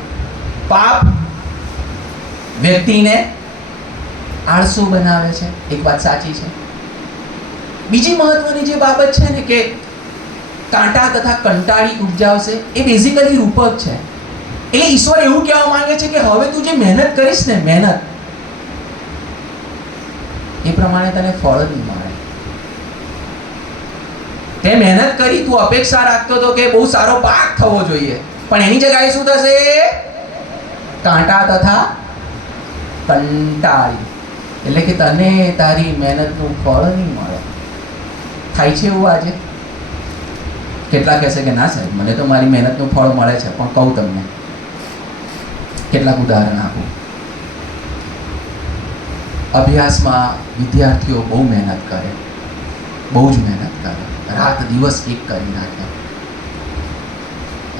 પાપ વ્યક્તિને આળસુ બનાવે છે, એક વાત સાચી છે. બીજી મહત્વની જે બાબત છે ને, કે કાંટા તથા કંટાળી ઉપજાવશે, એ બેઝિકલી રૂપક છે. એટલે ઈશ્વર એવું કહેવા માંગે છે કે હવે તું જે મહેનત કરીશ ને, મહેનત એ પ્રમાણે તને ફળ નહીં મળે. તે મહેનત કરી, તું અપેક્ષા રાખતો હતો કે બહુ સારો પાક થવો જોઈએ, પણ એની જગ્યાએ શું થશે? કાંટા તથા કંટાળી. એટલે કે તને તારી મહેનતનું ફળ નહીં મળે. થાય છે એવું આજે? કેટલા કહેશે કે ના સાહેબ, મને તો મારી મહેનતનું ફળ મળે છે. પણ કહું તમને કેટલાક ઉદાહરણ આપું. અભ્યાસમાં વિદ્યાર્થીઓ બહુ મહેનત કરે, બહુ જ મહેનત કરે, રાત દિવસ એક કરી નાખે,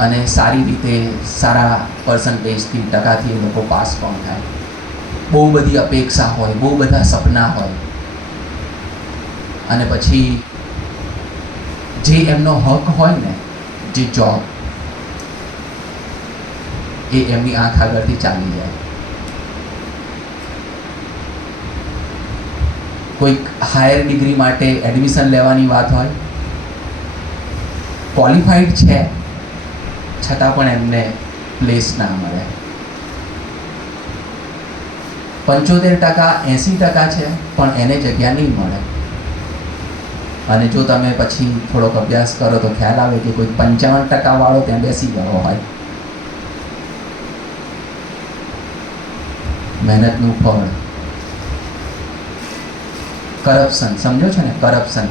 અને સારી રીતે સારા પર્સન્ટેજથી, ટકાથી એ લોકો પાસ પણ થાય. બહુ બધી અપેક્ષા હોય, બહુ બધા સપના હોય, અને પછી જે એમનો હક હોય ને, જે જોબ, એ એમની આંખ આગળથી ચાલી જાય. કોઈક હાયર ડિગ્રી માટે એડમિશન લેવાની વાત હોય, ક્વોલિફાઈડ છે છતાં પણ એમને પ્લેસ ના મળે. 75% 80% છે પણ એને જગ્યા નહીં મળે. અને જો તમે પછી થોડોક અભ્યાસ કરો તો ખ્યાલ આવે કે કોઈ 55% વાળો ત્યાં બેસી ગયો હોય. મહેનતનું ફળ કરપ્શન, સમજો છો ને? કરપ્શન.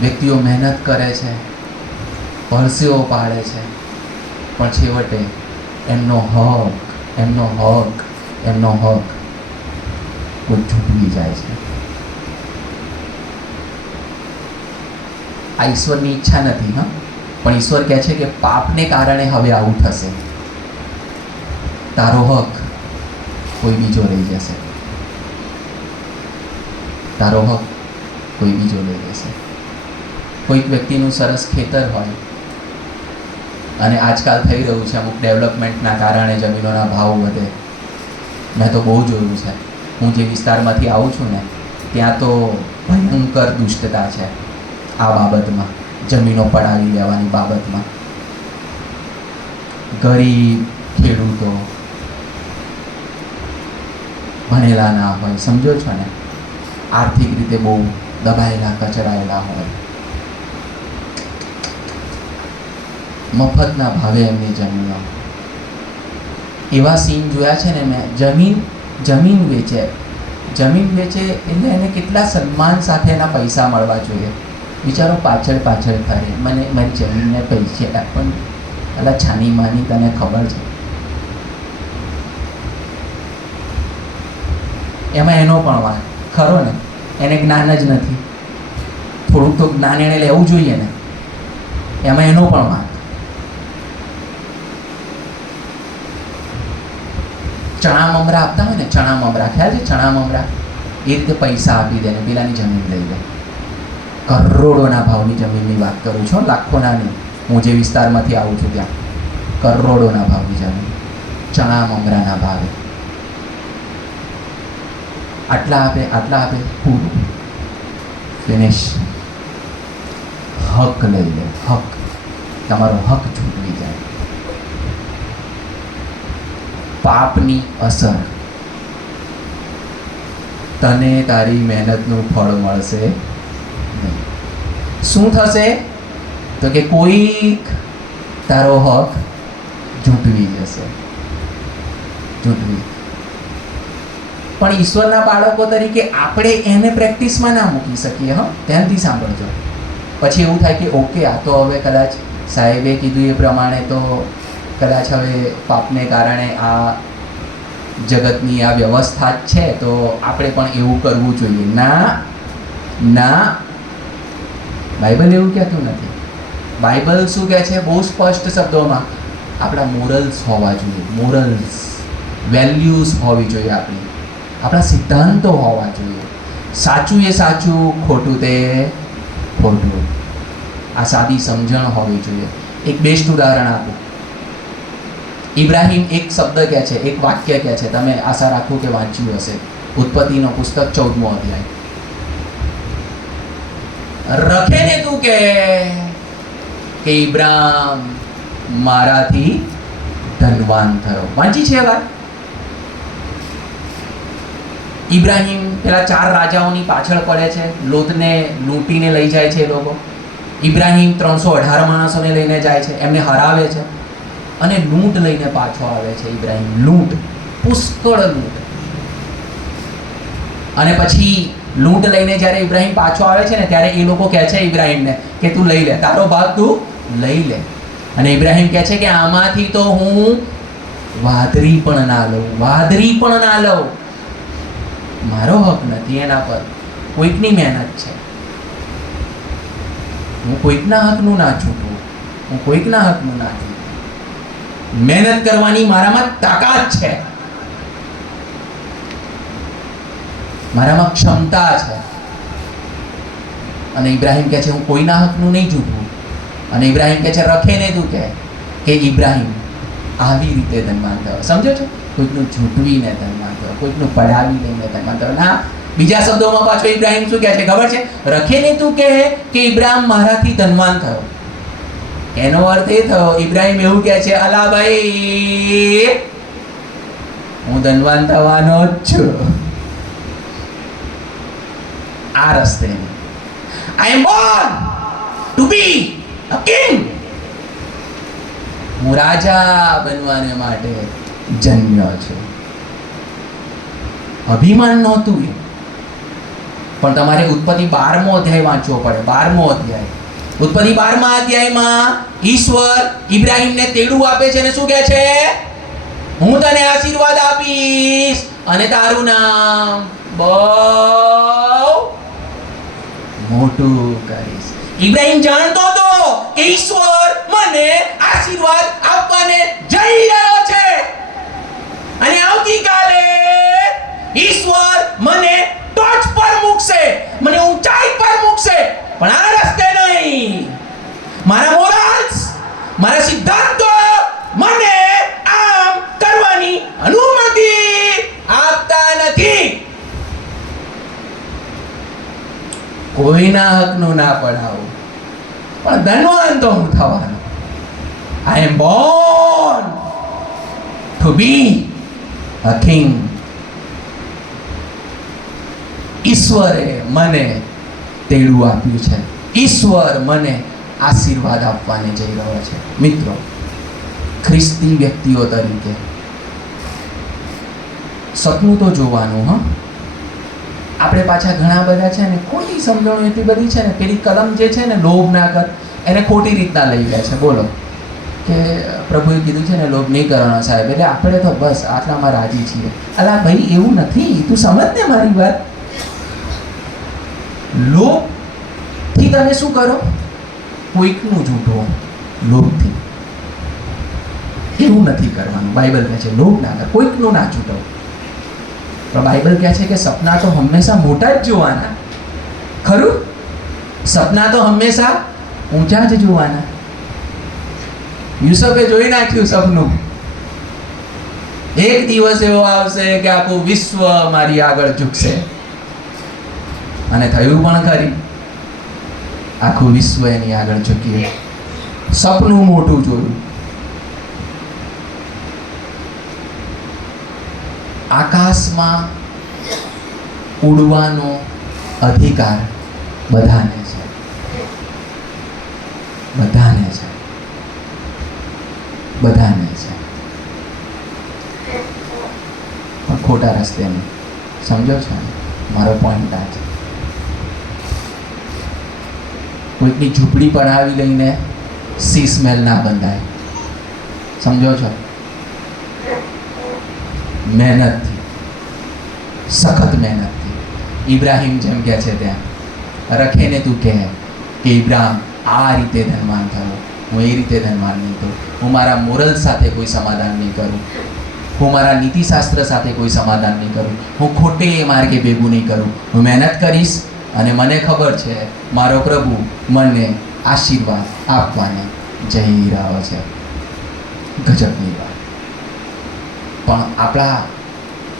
વ્યક્તિઓ મહેનત કરે છે, પરસેવો પાડે છે, પણ છેવટે એમનો હક કોઈ છૂટવી જાય છે. આ ઈશ્વરની ઈચ્છા નથી, હા, પણ ઈશ્વર કહે છે કે પાપને કારણે હવે આવું થશે. તારો હક કોઈ બીજો લઈ જશે. તારો હક કોઈ બીજો લઈ જશે. કોઈક વ્યક્તિનું સરસ ખેતર હોય અને આજકાલ થઈ રહ્યું છે અમુક ડેવલપમેન્ટના કારણે જમીનોના ભાવ વધે. મેં તો બહુ જોયું છે. હું જે વિસ્તારમાંથી આવું છું ને ત્યાં તો ભયંકર દુષ્ટતા છે આ બાબતમાં, જમીનો પડાવી લેવાની બાબતમાં. ગરીબ ખેડૂતો ભણેલા ના હોય, સમજો છો ને, આર્થિક રીતે બહુ દબાયેલા કચડાયેલા હોય, મફતના ભાવે એમની જમીનો. એવા સીન જોયા છે ને મેં. જમીન વેચે એટલે એને કેટલા સન્માન સાથે એના પૈસા મળવા જોઈએ. બિચારો પાછળ ફરે, મને મારી જમીનને પૈસે પણ અલા છાની માની, તને ખબર છે? એમાં એનો પણ વાત ખરો ને, એને જ્ઞાન જ નથી. થોડુંક તો જ્ઞાન એને લેવું જોઈએ ને. એમાં એનો પણ વાત. ચણા મમરા આપતા હોય ને, ચણા મમરા, ખ્યાલ છે? ચણા મમરા એ રીતે પૈસા આપી દે ને પેલાની જમીન લઈ લે. કરોડોના ભાવની જમીનની વાત કરું છું, લાખોના નહીં. હું જે વિસ્તારમાંથી આવું છું ત્યાં કરોડોના ભાવની જમીન, ચણા મમરાના ભાવે. આટલા આપે પૂરું, ફિનિશ. હક લઈ લે, હક. તમારો હક છૂટવી જાય. પાપની અસર, તને તારી મહેનતનું ફળ મળશે નહીં. શું થશે? તો કે કોઈક તારો હક ઝૂંટવી જશે. પણ ઈશ્વરના બાળકો તરીકે આપણે એને પ્રેક્ટિસમાં ના મૂકી શકીએ. હા, ધ્યાનથી સાંભળજો. પછી એવું થાય કે ઓકે, આ તો હવે કદાચ સાહેબે કીધું એ પ્રમાણે તો કદાચ હવે પાપને કારણે આ જગતની આ વ્યવસ્થા જ છે, તો આપણે પણ એવું કરવું જોઈએ. ના, બાઇબલ એવું કહેતું નથી. બાઇબલ શું કહે છે? બહુ સ્પષ્ટ શબ્દોમાં આપણા મોરલ્સ હોવા જોઈએ. મોરલ્સ, વેલ્યુઝ હોવી જોઈએ આપણી. આપણા સિદ્ધાંતો હોવા જોઈએ. સાચું એ સાચું, ખોટું તે ખોટું. આ સાદી સમજણ હોવી જોઈએ. એક બેસ્ટ ઉદાહરણ આપું. ઇબ્રાહિમ એક શબ્દ કહે છે, એક વાક્ય કહે છે, તમે આશા રાખું કે વાંચ્યું હશે. ઉત્પત્તિનો પુસ્તક 14મો અધ્યાય. રખે ને તું કે ઇબ્રાહિમ મારાથી ધનવાન થયો. વાંચી છે વાત? ઇબ્રાહિમ પેલા 4 રાજાઓની પાછળ પડે છે, લોતને લૂંટીને લઈ જાય છે એ લોકો. ઇબ્રાહિમ 318 માણસોને લઈને જાય છે, એમને હરાવે છે અને લૂંટ લઈને પાછો આવે છે. ઇબ્રાહિમ લૂંટ, પુષ્કળ લૂંટ. અને પછી લૂંટ લઈને જ્યારે ઇબ્રાહિમ પાછો આવે છે ને ત્યારે એ લોકો કહે છે ઇબ્રાહિમને કે તું લઈ લે, તારો ભાગ તું લઈ લે. અને ઇબ્રાહિમ કહે છે કે આમાંથી તો હું વાદળી પણ ના લઉં. મારો હક નથી એના પર, કોઈકની મહેનત છે. હું કોઈકના હકનું ના છૂટું. મહેનત કરવાની મારામાં તાકાત છે, મારામાં ક્ષમતા છે. અને ઇબ્રાહિમ કહે છે હું કોઈના હકનું નહીં છૂટું. અને ઇબ્રાહિમ કહે છે રખે ને તું કે ઇબ્રાહિમ આવી રીતે ધનવાન થયો. સમજો છો? કોઈકનું ઝૂંટવીને ધનવાન થયો, કોઈકનું પડાવી લઈને ધનવાન થયો. ના, બીજા શબ્દોમાં પાછો ઇબ્રાહિમ શું કહે છે ખબર છે? રખેને તું કહે કે ઇબ્રાહિમ મારાથી ધનવાન થયો. એનો અર્થ એ થયો, ઇબ્રાહિમ એવું કહે છે, અલા ભાઈ હું ધનવાન થવાનો જ છું. આ રસ્તે I am born to be a king. હું રાજા બનવાને માટે જન્મ્યો છું. અભિમાન નહોતું એ, પણ તમારે ઉત્પત્તિ 12મો અધ્યાય વાંચવો પડે. 12મો અધ્યાય, ઉત્પત્તિ 12મા અધ્યાયમાં ઈશ્વર ઇબ્રાહિમને તેડું આપે છે અને શું કહે છે? હું તને આશીર્વાદ આપીશ અને તારું નામ બહુ મોટું કરીશ. ઇબ્રાહિમ જાણતો હતો કે ઈશ્વર મને આશીર્વાદ આપવાને જઈ રહ્યો છે અને આવતીકાલે ઈશ્વર મને ટોચ પર મૂકશે, મને ઊંચાઈ પર મૂકશે, પણ આ રસ્તે નહીં. મારા મોરલ્સ, મારા સિદ્ધાંતો મને આમ કરવાની અનુમતિ આપતા નથી. કોઈના હકનું ના પડાવું, પણ ધનવાન તો હું થવાનો. I am born to be a king. ઈશ્વરે મને તેડું આપ્યું છે. ઈશ્વર મને આશીર્વાદ આપવાને જઈ રહ્યો છે. મિત્રો, ખ્રિસ્તી વ્યક્તિઓ તરીકે સપનું તો જોવાનું. આપણે પાછા ઘણા બધા છે ને, ખોટી સમજણો એટલી બધી છે ને, પેલી કલમ જે છે ને, લોભ ના કર, એને ખોટી રીતના લઈ લે છે. બોલો કે પ્રભુએ કીધું છે ને લોભ નહીં કરવાનો સાહેબ, એટલે આપણે તો બસ આટલામાં રાજી છીએ. અલા ભાઈ, એવું નથી. તું સમજ ને મારી વાત. લોભથી તમે શું કરો? કોઈકનું જૂઠો લોભથી. એવું નથી કરવાનું. બાઇબલ કહે છે લોભ ના કર, કોઈકનું ના જૂઠો. પણ બાઇબલ કહે છે કે સપના તો હંમેશા મોટા જ જોવાના. ખરું? સપના તો હંમેશા ઊંચા જ જોવાના. યુસુફે જોઈ નાખ્યું સપનું. એક દિવસ એવો આવશે કે આખું વિશ્વ મારી આગળ ઝૂકશે. અને થયું પણ ખરી. આખું વિશ્વ એની આગળ ઝૂક્યું. સપનું મોટું જોયું. આકાશમાં ઉડવાનો અધિકાર બધાને છે. બધાને છે. બધાને છે. પણ ખોટા રસ્તે નહીં. સમજો છો? મારો પોઈન્ટ આ છે. કોઈકની ઝૂંપડી પડાવી લઈને શીશ મહેલ ના બંધાય. સમજો છો? મહેનતથી, સખત મહેનતથી. ઇબ્રાહિમ જેમ કહે છે ત્યાં, રખેને તું કહે કે ઇબ્રાહિમ આ રીતે ધનવાન થયો, હું એ રીતે ધનવાન નહીં થયું. હું મારા મોરલ સાથે કોઈ સમાધાન નહીં કરું. હું મારા નીતિશાસ્ત્ર સાથે કોઈ સમાધાન નહીં કરું. હું ખોટે માર્ગે ભેગું નહીં કરું. હું મહેનત કરીશ અને મને ખબર છે મારો પ્રભુ મને આશીર્વાદ આપવાને જઈ રહ્યો છે. ગજબની વાત. પણ આપણા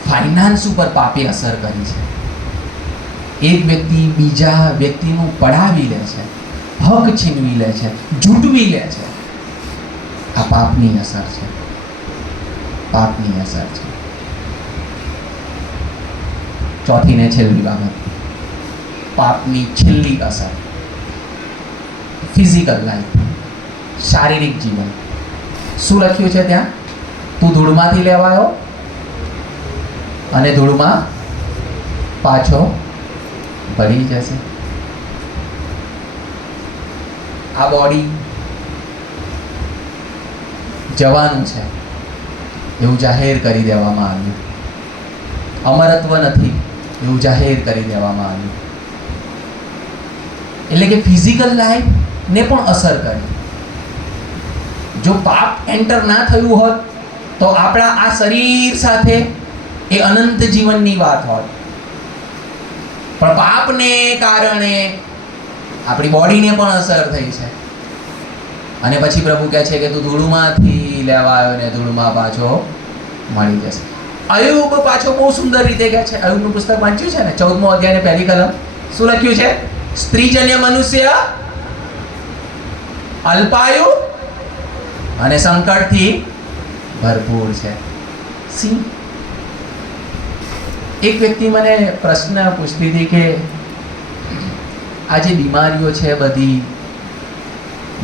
ફાઇનાન્સ ઉપર પાપે અસર કરી છે. એક વ્યક્તિ બીજા વ્યક્તિનું પડાવી લે છે, હક છીનવી લે છે, ઝૂંટવી લે છે. આ પાપની અસર છે. પાપની અસર છે. ચોથી ને છેલ્લી બાબત, પાપની છેલ્લી અસર ફિઝિકલ લાઈફ, શારીરિક જીવન. શું લખ્યું છે ત્યાં? તું ધૂળમાંથી લેવાયો અને ધૂળમાં પાછો ભળી જશે. આ બોડી જવાનું છે એવું જાહેર કરી દેવામાં આવ્યું. અમરત્વ નથી એવું જાહેર કરી દેવામાં આવ્યું. એટલે કે ફિઝિકલ લાઈફને પણ અસર કરી. જો પાપ એન્ટર ના થયું હોત તો આપણા આ શરીર સાથે એ અનંત જીવનની વાત હોત. પણ પાપને કારણે આપણી બોડીને પણ અસર થઈ છે અને પછી પ્રભુ કહે છે કે તું ધૂળમાંથી લેવા આવ્યો ને ધૂળમાં પાછો મળી જશે. અયુબ પાછો બહુ સુંદર રીતે કહે છે. અયુબનું પુસ્તક વાંચ્યું છે ને, 14મો અધ્યાય ને 1લી કલમ. શું લખ્યું છે? સ્ત્રીજન્ય મનુષ્ય અલ્પાયુ અને સંકટથી ભરપૂર છે. સી એક વ્યક્તિ મને પ્રશ્ન પૂછતી હતી કે આ જે બીમારીઓ છે બધી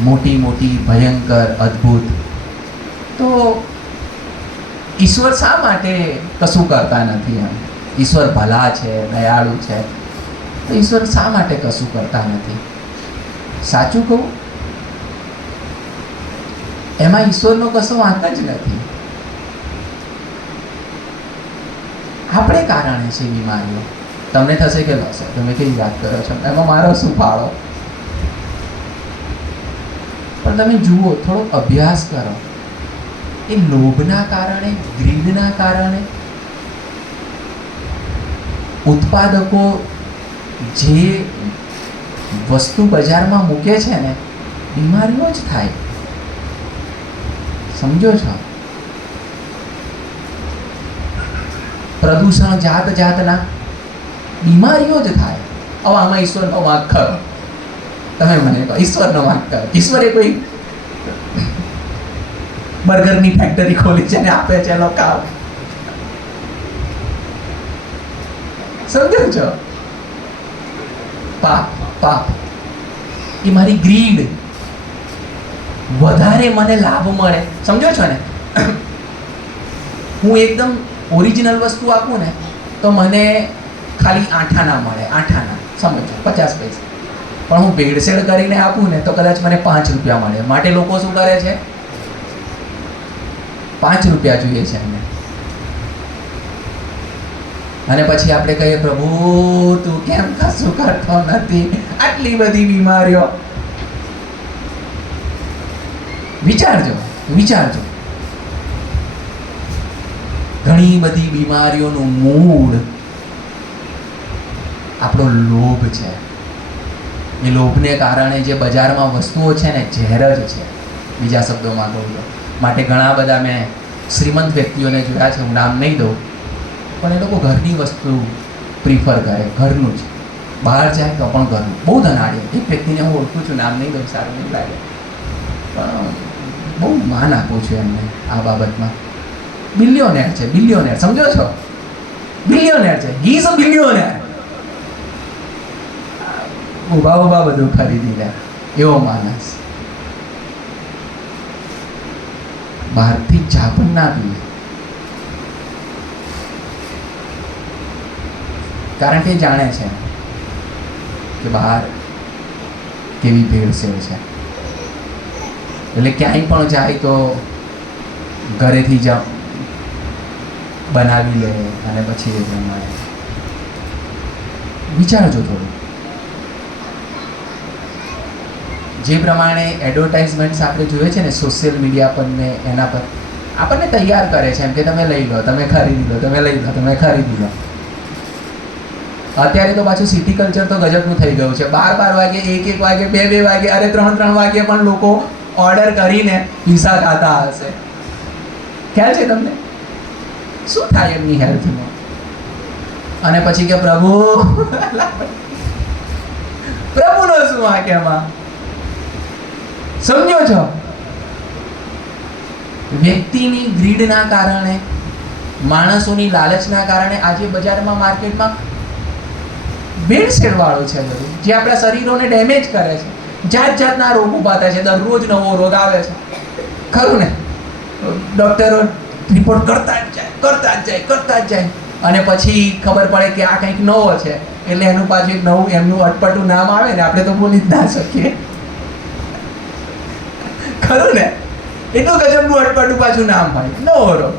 મોટી મોટી ભયંકર અદ્ભુત, તો ઈશ્વર શા માટે કશું કરતા નથી? એમ ઈશ્વર ભલા છે, દયાળુ છે, તો ઈશ્વર શા માટે કશું કરતા નથી? સાચું કહું, એમાં ઈશ્વરનો કશો વાંક જ નથી. આપણે કારણે છે બીમારીઓ. તમને થશે કે લશે તમે કેવી વાત કરો છો, એમાં મારો શું ફાળો? પણ તમે જુઓ, થોડો અભ્યાસ કરો. એ લોભના કારણે, ગ્રીડના કારણે ઉત્પાદકો જે વસ્તુ બજારમાં મૂકે છે ને, બીમારીઓ જ થાય. સમજો છો? પ્રદૂષણ જાત જાતના બીમારીઓ જ થાય. હવે આમાં ઈશ્વરનો વાંક ખરો? તમે મને કહો, ઈશ્વરનો વાંક કરો? ઈશ્વરે કોઈ બર્ગરની ફેક્ટરી ખોલી છે ને આપે છે લોકો? સમજો છો? પાપ પાપ એ મારી ગ્રીડ, વધારે મને લાભ મળે. સમજો છો ને? હું એકદમ ઓરિજિનલ વસ્તુ આપું ને તો મને ખાલી આઠાના મળે, આઠાના, સમજો, 50 પૈસા. પણ હું ભેળસેળ કરીને આપું ને તો કદાચ મને 5 રૂપિયા મળે. માટે લોકો શું કરે છે? 5 રૂપિયા જોઈએ છે એમને. અને પછી આપણે કહીએ, પ્રભુ તું કેમ કશું કરતો નથી? આટલી બધી બીમારીઓ. વિચારજો, વિચારજો. ઘણી બધી બીમારીઓનું મૂળ આપણો લોભ છે. એ લોભને કારણે જે બજારમાં વસ્તુઓ છે ને, ઝેર જ છે, બીજા શબ્દોમાં કહું તો. માટે ઘણા બધા મેં શ્રીમંત વ્યક્તિઓને જોયા છે, હું નામ નહીં દઉં, પણ એ લોકો ઘરની વસ્તુ પ્રિફર કરે, ઘરનું જ. બહાર જાય તો પણ ઘરનું. બહુ ધનાડ્યો. એક વ્યક્તિને હું ઓળખું છું, નામ નહીં દઉં, સારું નહીં લાગે, પણ બહુ માન આપું છું એમને આ બાબતમાં. બિલિયોનેર છે, બિલિયોનેર. સમજો છો? બિલિયોનેર છે. He is a billionaire. ઉભા બધું ખરીદી લે એવો માણસ. બહારથી ચા પણ ના પીએ, કારણ કે જાણે છે કે બહાર કેવી ભેળસેળ છે. એટલે ક્યાંય પણ જાય તો ઘરેથી જ બનાવી લે અને પછી એ જમાય. વિચારજો થોડું. જે પ્રમાણે એડવર્ટાઇઝમેન્ટ્સ આપણે જોઈએ છે ને સોશિયલ મીડિયા પર ને એના પર, આપણને તૈયાર કરે છે એમ કે તમે લઈ લો, તમે ખરીદી લો, તમે લઈ લો, તમે ખરીદી લો. અત્યારે તો પાછું સિટી કલ્ચર તો ગજબનું થઈ ગયું છે. 12 વાગે, 1 વાગે, 2 વાગે, અરે 3 વાગે પણ લોકો ઓર્ડર કરીને પીઝા ખાતા હશે. ખ્યાલ છે તમને? શું થાય એમની હેલ્થમાં? અને પછી કે પ્રભુ પ્રભુનો શું વાંક એમાં? સમજો છો? વ્યક્તિની ગ્રીડના કારણે, માણસોની લાલચના કારણે આજે બજારમાં, માર્કેટમાં ભેળસેળ વાળું છે બધું, જે આપણા શરીરોને ડેમેજ કરે છે. જાત જાતના રોગ ઊભા થાય છે. દરરોજ નવો રોગ આવે છે, ખરું ને? ડૉક્ટરો રિપોર્ટ કરતા જ જાય. અને પછી ખબર પડે કે આ કંઈક નવો છે, એટલે એનું પાછું એક નવું એમનું અટપટું નામ આવે ને, આપણે તો બોલી જ ના શકીએ, ખરું ને? એટલું ગજબનું અટપટું પાછું નામ હોય, નવો રોગ.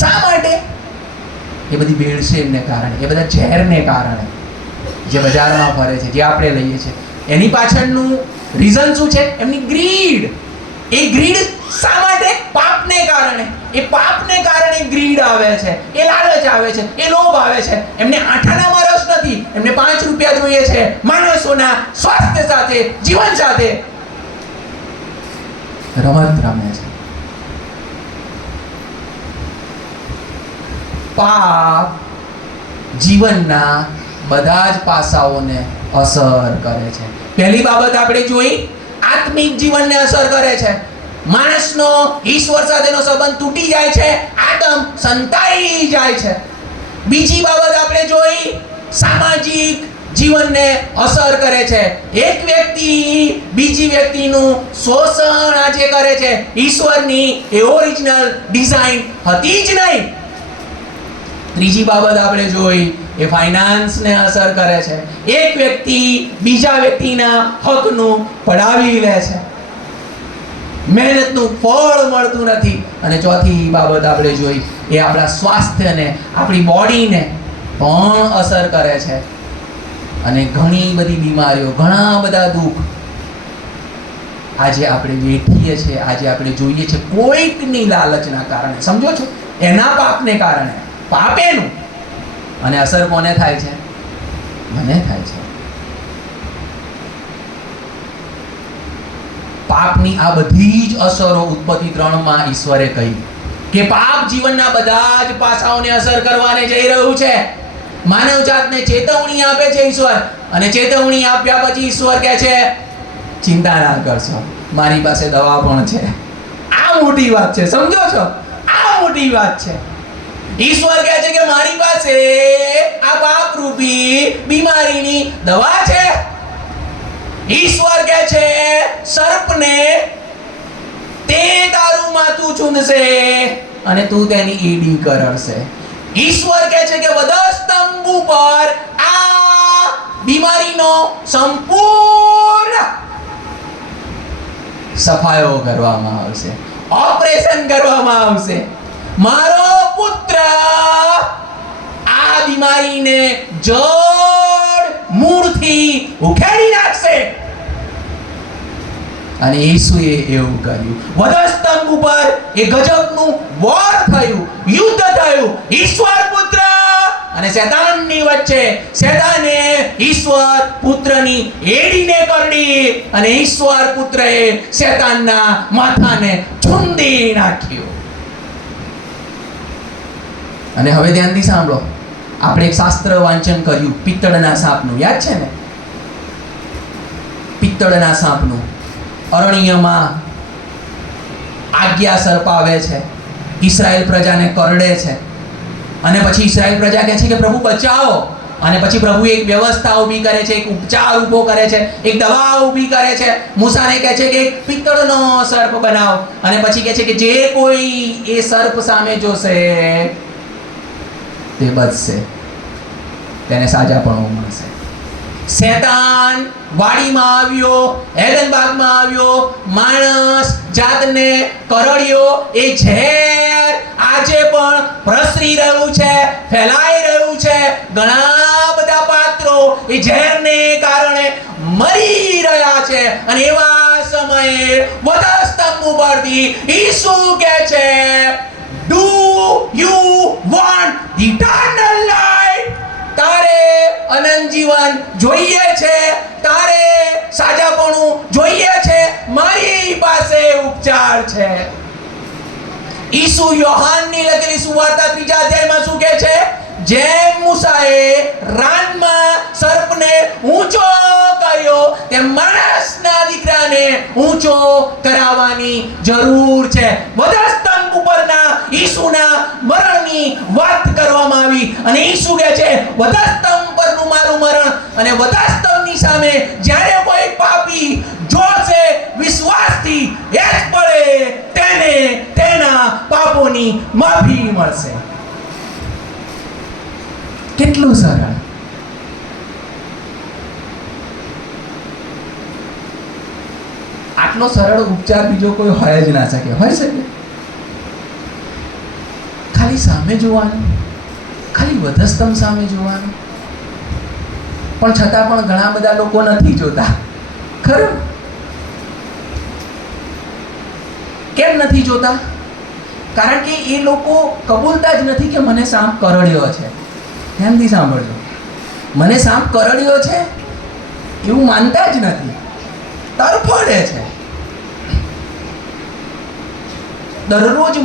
શા માટે? એ બધી ભેળસેળને કારણે, એ બધા ઝેરને કારણે જે બજારમાં ફરે છે, જે આપણે લઈએ છીએ, એની પાછળનું રીઝન શું છે? એમની ગ્રીડ. એ ગ્રીડ શા માટે? પાપને કારણે. એ પાપને કારણે ગ્રીડ આવે છે, એ લાલચ આવે છે, એ લોભ આવે છે. એમને આઠાનામાં રસ નથી, એમને 5 રૂપિયા જોઈએ છે માણસોના સ્વાસ્થ્ય સાથે, જીવન સાથે. રમત રમે છે. પાપ જીવનના બધા જ પાસાઓને અસર કરે છે. પહેલી બાબત આપણે જોઈ, આત્મિક જીવનને અસર કરે છે. માણસનો ઈશ્વર સાથેનો સંબંધ તૂટી જાય છે, આદમ સંતાઈ જાય છે. બીજી બાબત આપણે જોઈ, સામાજિક જીવનને અસર કરે છે. એક વ્યક્તિ બીજી વ્યક્તિનું શોષણ આજે કરે છે. ઈશ્વરની એ ઓરિજિનલ ડિઝાઇન હતી જ નહીં. ત્રીજી બાબત આપણે જોઈ, એ ફાઇનાન્સને અસર કરે છે. એક વ્યક્તિ બીજા વ્યક્તિના હકનું પડાવી લે છે, મહેનતનું ફળ મળતું નથી. અને ચોથી બાબત આપણે જોઈ, એ આપણા સ્વાસ્થ્યને, આપણી બોડીને પણ અસર કરે છે. અને ઘણી બધી બીમારીઓ, ઘણા બધા દુઃખ આજે આપણે વેઠીએ છીએ, આજે આપણે જોઈએ છે કોઈકની લાલચના કારણે. સમજો છો? એના પાપને કારણે. પાપ એનું, અને અસર કોને થાય છે? મને થાય છે. પાપની આ બધી જ અસરો ઉત્પત્તિ 3 ઈશ્વરે કહી કે પાપ જીવનના બધા જ પાસાઓને અસર કરવાને જઈ રહ્યું છે. માનવજાતને ચેતવણી આપે છે ઈશ્વર, અને ચેતવણી આપ્યા પછી ઈશ્વર કહે છે ચિંતા ના કરશો, મારી પાસે દવા પણ છે. આ મોટી વાત છે, સમજો છો? આ મોટી વાત છે. ઈશ્વર કહે છે કે મારી પાસે આ પાપરૂપી બીમારીની દવા છે. ઈશ્વર કહે છે સર્પને તે તારું માથું ચૂંદશે અને તું તેની ઈડી કરડશે. ઈશ્વર કહે છે કે વધસ્તંભ ઉપર આ બીમારીનો સંપૂર્ણ સફાયો કરવામાં આવશે, ઓપરેશન કરવામાં આવશે. મારો પુત્ર આ બીમારીને જડ મૂળથી ઉખેડી નાખશે. અને ઈસુએ એવું કર્યું. વધસ્તંભ ઉપર એ ગજબનું વોર થયું, યુદ્ધ થયું. ઈશ્વર પુત્ર અને શૈતાનની વચ્ચે. શૈતાને ઈશ્વર પુત્રની એડીને કરડી, અને ઈશ્વર પુત્રએ શૈતાનના માથાને છૂંદી નાખ્યું. અને હવે ધ્યાનથી સાંભળો, આપણે એક શાસ્ત્ર વાંચન કર્યું પિત્તળના સાપનું, યાદ છે ને? પિત્તળના સાપનું. અરણ્યમાં આજ્ઞા સર્પ આવે છે, ઈસરાયેલ પ્રજાને કરડે છે, અને પછી ઈસરાયેલ પ્રજા કહે છે કે પ્રભુ બચાવો. અને પછી પ્રભુ એક વ્યવસ્થા ઊભી કરે છે, એક ઉપચાર ઊભો કરે છે, એક દવા ઊભી કરે છે. મૂસાને કહે છે કે એક પિત્તળનો સર્પ બનાવો, અને પછી કહે છે કે જે કોઈ એ સર્પ સામે જોશે તે બચશે, તેને સાજાપણું મળશે. શૈતાન વાડીમાં આવ્યો, એડન બાગમાં આવ્યો, માણસ જાતને કરડ્યો. એ ઝેર આજે પણ પ્રસરી રહ્યું છે, ફેલાઈ રહ્યું છે. ઘણા બધા પાત્રો એ ઝેરને કારણે મરી રહ્યા છે. અને એવા સમયે વધસ્તંભ ઉપરથી ઈસુ કહે છે, do you want the eternal life? તારે અનંત જીવન જોઈએ છે? તારે સાજાપણું જોઈએ છે? મારી પાસે ઉપચાર છે. ઈસુ યોહાનની લખેલી સુવાર્તા 3 અધ્યાયમાં શું કહે છે? જેમ મૂસાએ રાનમાં સર્પને ઊંચો કર્યો, તેમ માણસના દીકરાને ઊંચો કરાવવાની જરૂર છે. વધસ્તંભ ઉપરના ઈસુના મરણની વાત કરવામાં આવી, અને ઈસુ કહે છે વધસ્તંભ પરનું મારું મરણ. અને વધસ્તંભની સામે જ્યારે કોઈ પાપી જોશે વિશ્વાસથી, એ જ પડે તેને તેના પાપોની માફી મળશે. કેટલું સરળ! આટલો સરળ ઉપચાર બીજો કોઈ હોય જ ના શકે. હોય શકે? ખાલી સામે જોવાનું, ખાલી વધસ્તંભ સામે જોવાનું. પણ છતાં પણ ઘણા બધા લોકો નથી જોતા. ખરું? કેમ નથી જોતા? કારણ કે એ લોકો કબૂલતા જ નથી કે મને સાપ કરડ્યો છે. ધ્યાનથી સાંભળજો, મને સાપ કરડ્યો છે એવું માનતા જ નથી, તરફડે છે. દરરોજ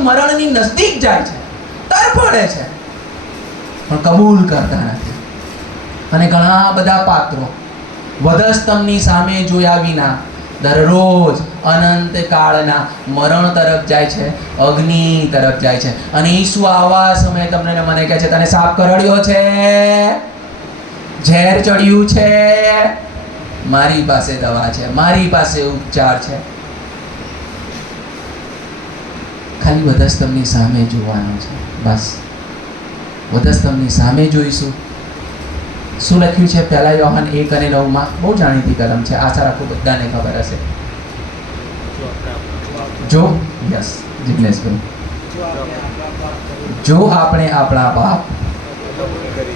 મરણની નજદીક જાય છે, તરફડે છે, પણ કબૂલ કરતા નથી. અને ઘણા બધા પાત્રો વધસ્તંભની સામે જોયા વિના દરરોજ અનંત કાળના મરણ તરફ જાય છે, અગ્નિ તરફ જાય છે. અને ઈસુ આવા સમયે તમને ને મને કહે છે, તને સાપ કરડ્યો છે, ઝેર ચડ્યું છે, મારી પાસે દવા છે, મારી પાસે ઉપચાર છે. ખાલી વધસ્તંભની સામે જોવાનું છે, બસ. વધસ્તંભની સામે જોઈશું. શું લખ્યું છે પહેલા યોહાન 1 અને 9 બહુ જાણીતી કલમ છે, આશા રાખું બધાને ખબર હશે. જો યસ જિગ્નેશભાઈ, જો આપણે આપણા પાપ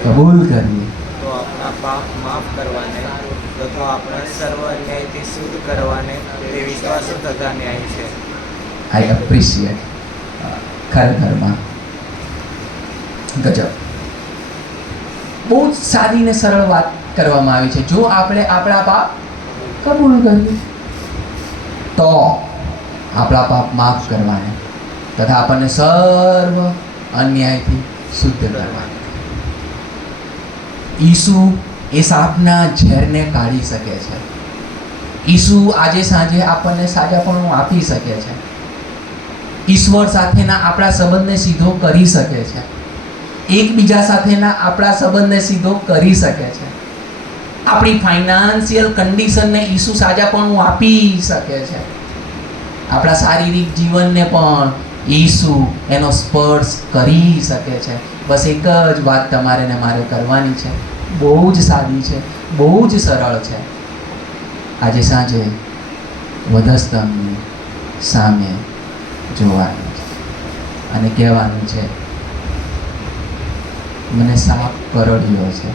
કબૂલ કરીએ તો આપણા પાપ માફ કરવાને તથા આપણા સર્વ અન્યાયથી શુદ્ધ કરવાને તે વિશ્વાસુ તથા ન્યાયી છે. આઈ એપ્રિશિએટ. ખરેખરમાં ગજબ. બહુ જ સાદી ને સરળ વાત કરવામાં આવી છે. જો આપણે આપણા પાપ કબૂલ કરીએ તો આપણા પાપ માફ કરવાને તથા આપણને સર્વ અન્યાયથી શુદ્ધ કરવાને. ઈસુ એ સાપના ઝેરને કાઢી શકે છે. ઈસુ આજે સાંજે આપણને સાજાપણું આપી શકે છે. ઈશ્વર સાથેના આપણા સંબંધને સીધો કરી શકે છે. એકબીજા સાથેના આપણા સંબંધને સીધો કરી શકે છે. આપણી ફાઇનાન્શિયલ કન્ડિશનને ઈસુ સાજાપણું આપી શકે છે. આપણા શારીરિક જીવનને પણ ઈસુ એનો સ્પર્શ કરી શકે છે. બસ એક જ વાત તમારે ને મારે કરવાની છે. બહુ જ સાદી છે, બહુ જ સરળ છે. આજે સાંજે વધસ્તંભની સામે જોવાનું છે અને કહેવાનું છે, મને સાપ કરડ્યો છે,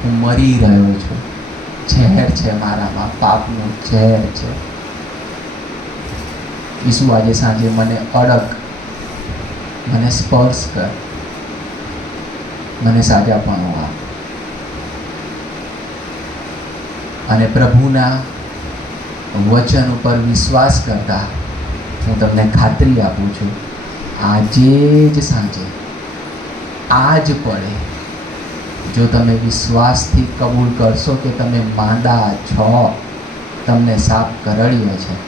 હું મરી રહ્યો છું, ઝેર છે મારામાં, પાપનું ઝેર છે. ઈસુ આજે સાંજે મને અડક, મને સ્પર્શ કર, મને સાજાપણું આપ. અને પ્રભુના વચન ઉપર વિશ્વાસ કરતા હું તમને ખાતરી આપું છું, આજે જ સાંજે, આજ પડે, જો તમે વિશ્વાસથી કબૂલ કરશો કે તમે માંદા છો, તમને સાપ કરડ્યો છે,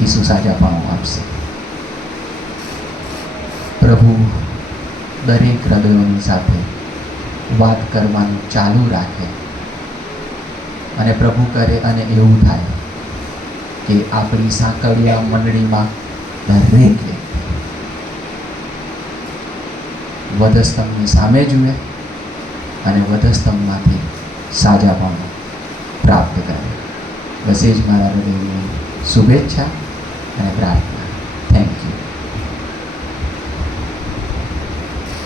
ઈસુ સાજાપણું આપશે. પ્રભુ દરેક હૃદયોની સાથે વાત કરવાનું ચાલુ રાખે અને પ્રભુ કરે અને એવું થાય કે આપણી સાંકળિયા મંડળીમાં દરેક વધસ્તંભની સામે જુએ અને વધસ્તંભમાંથી સાજાપણું પ્રાપ્ત કરે. બસ એ જ મારા હૃદયની શુભેચ્છા અને પ્રાર્થના.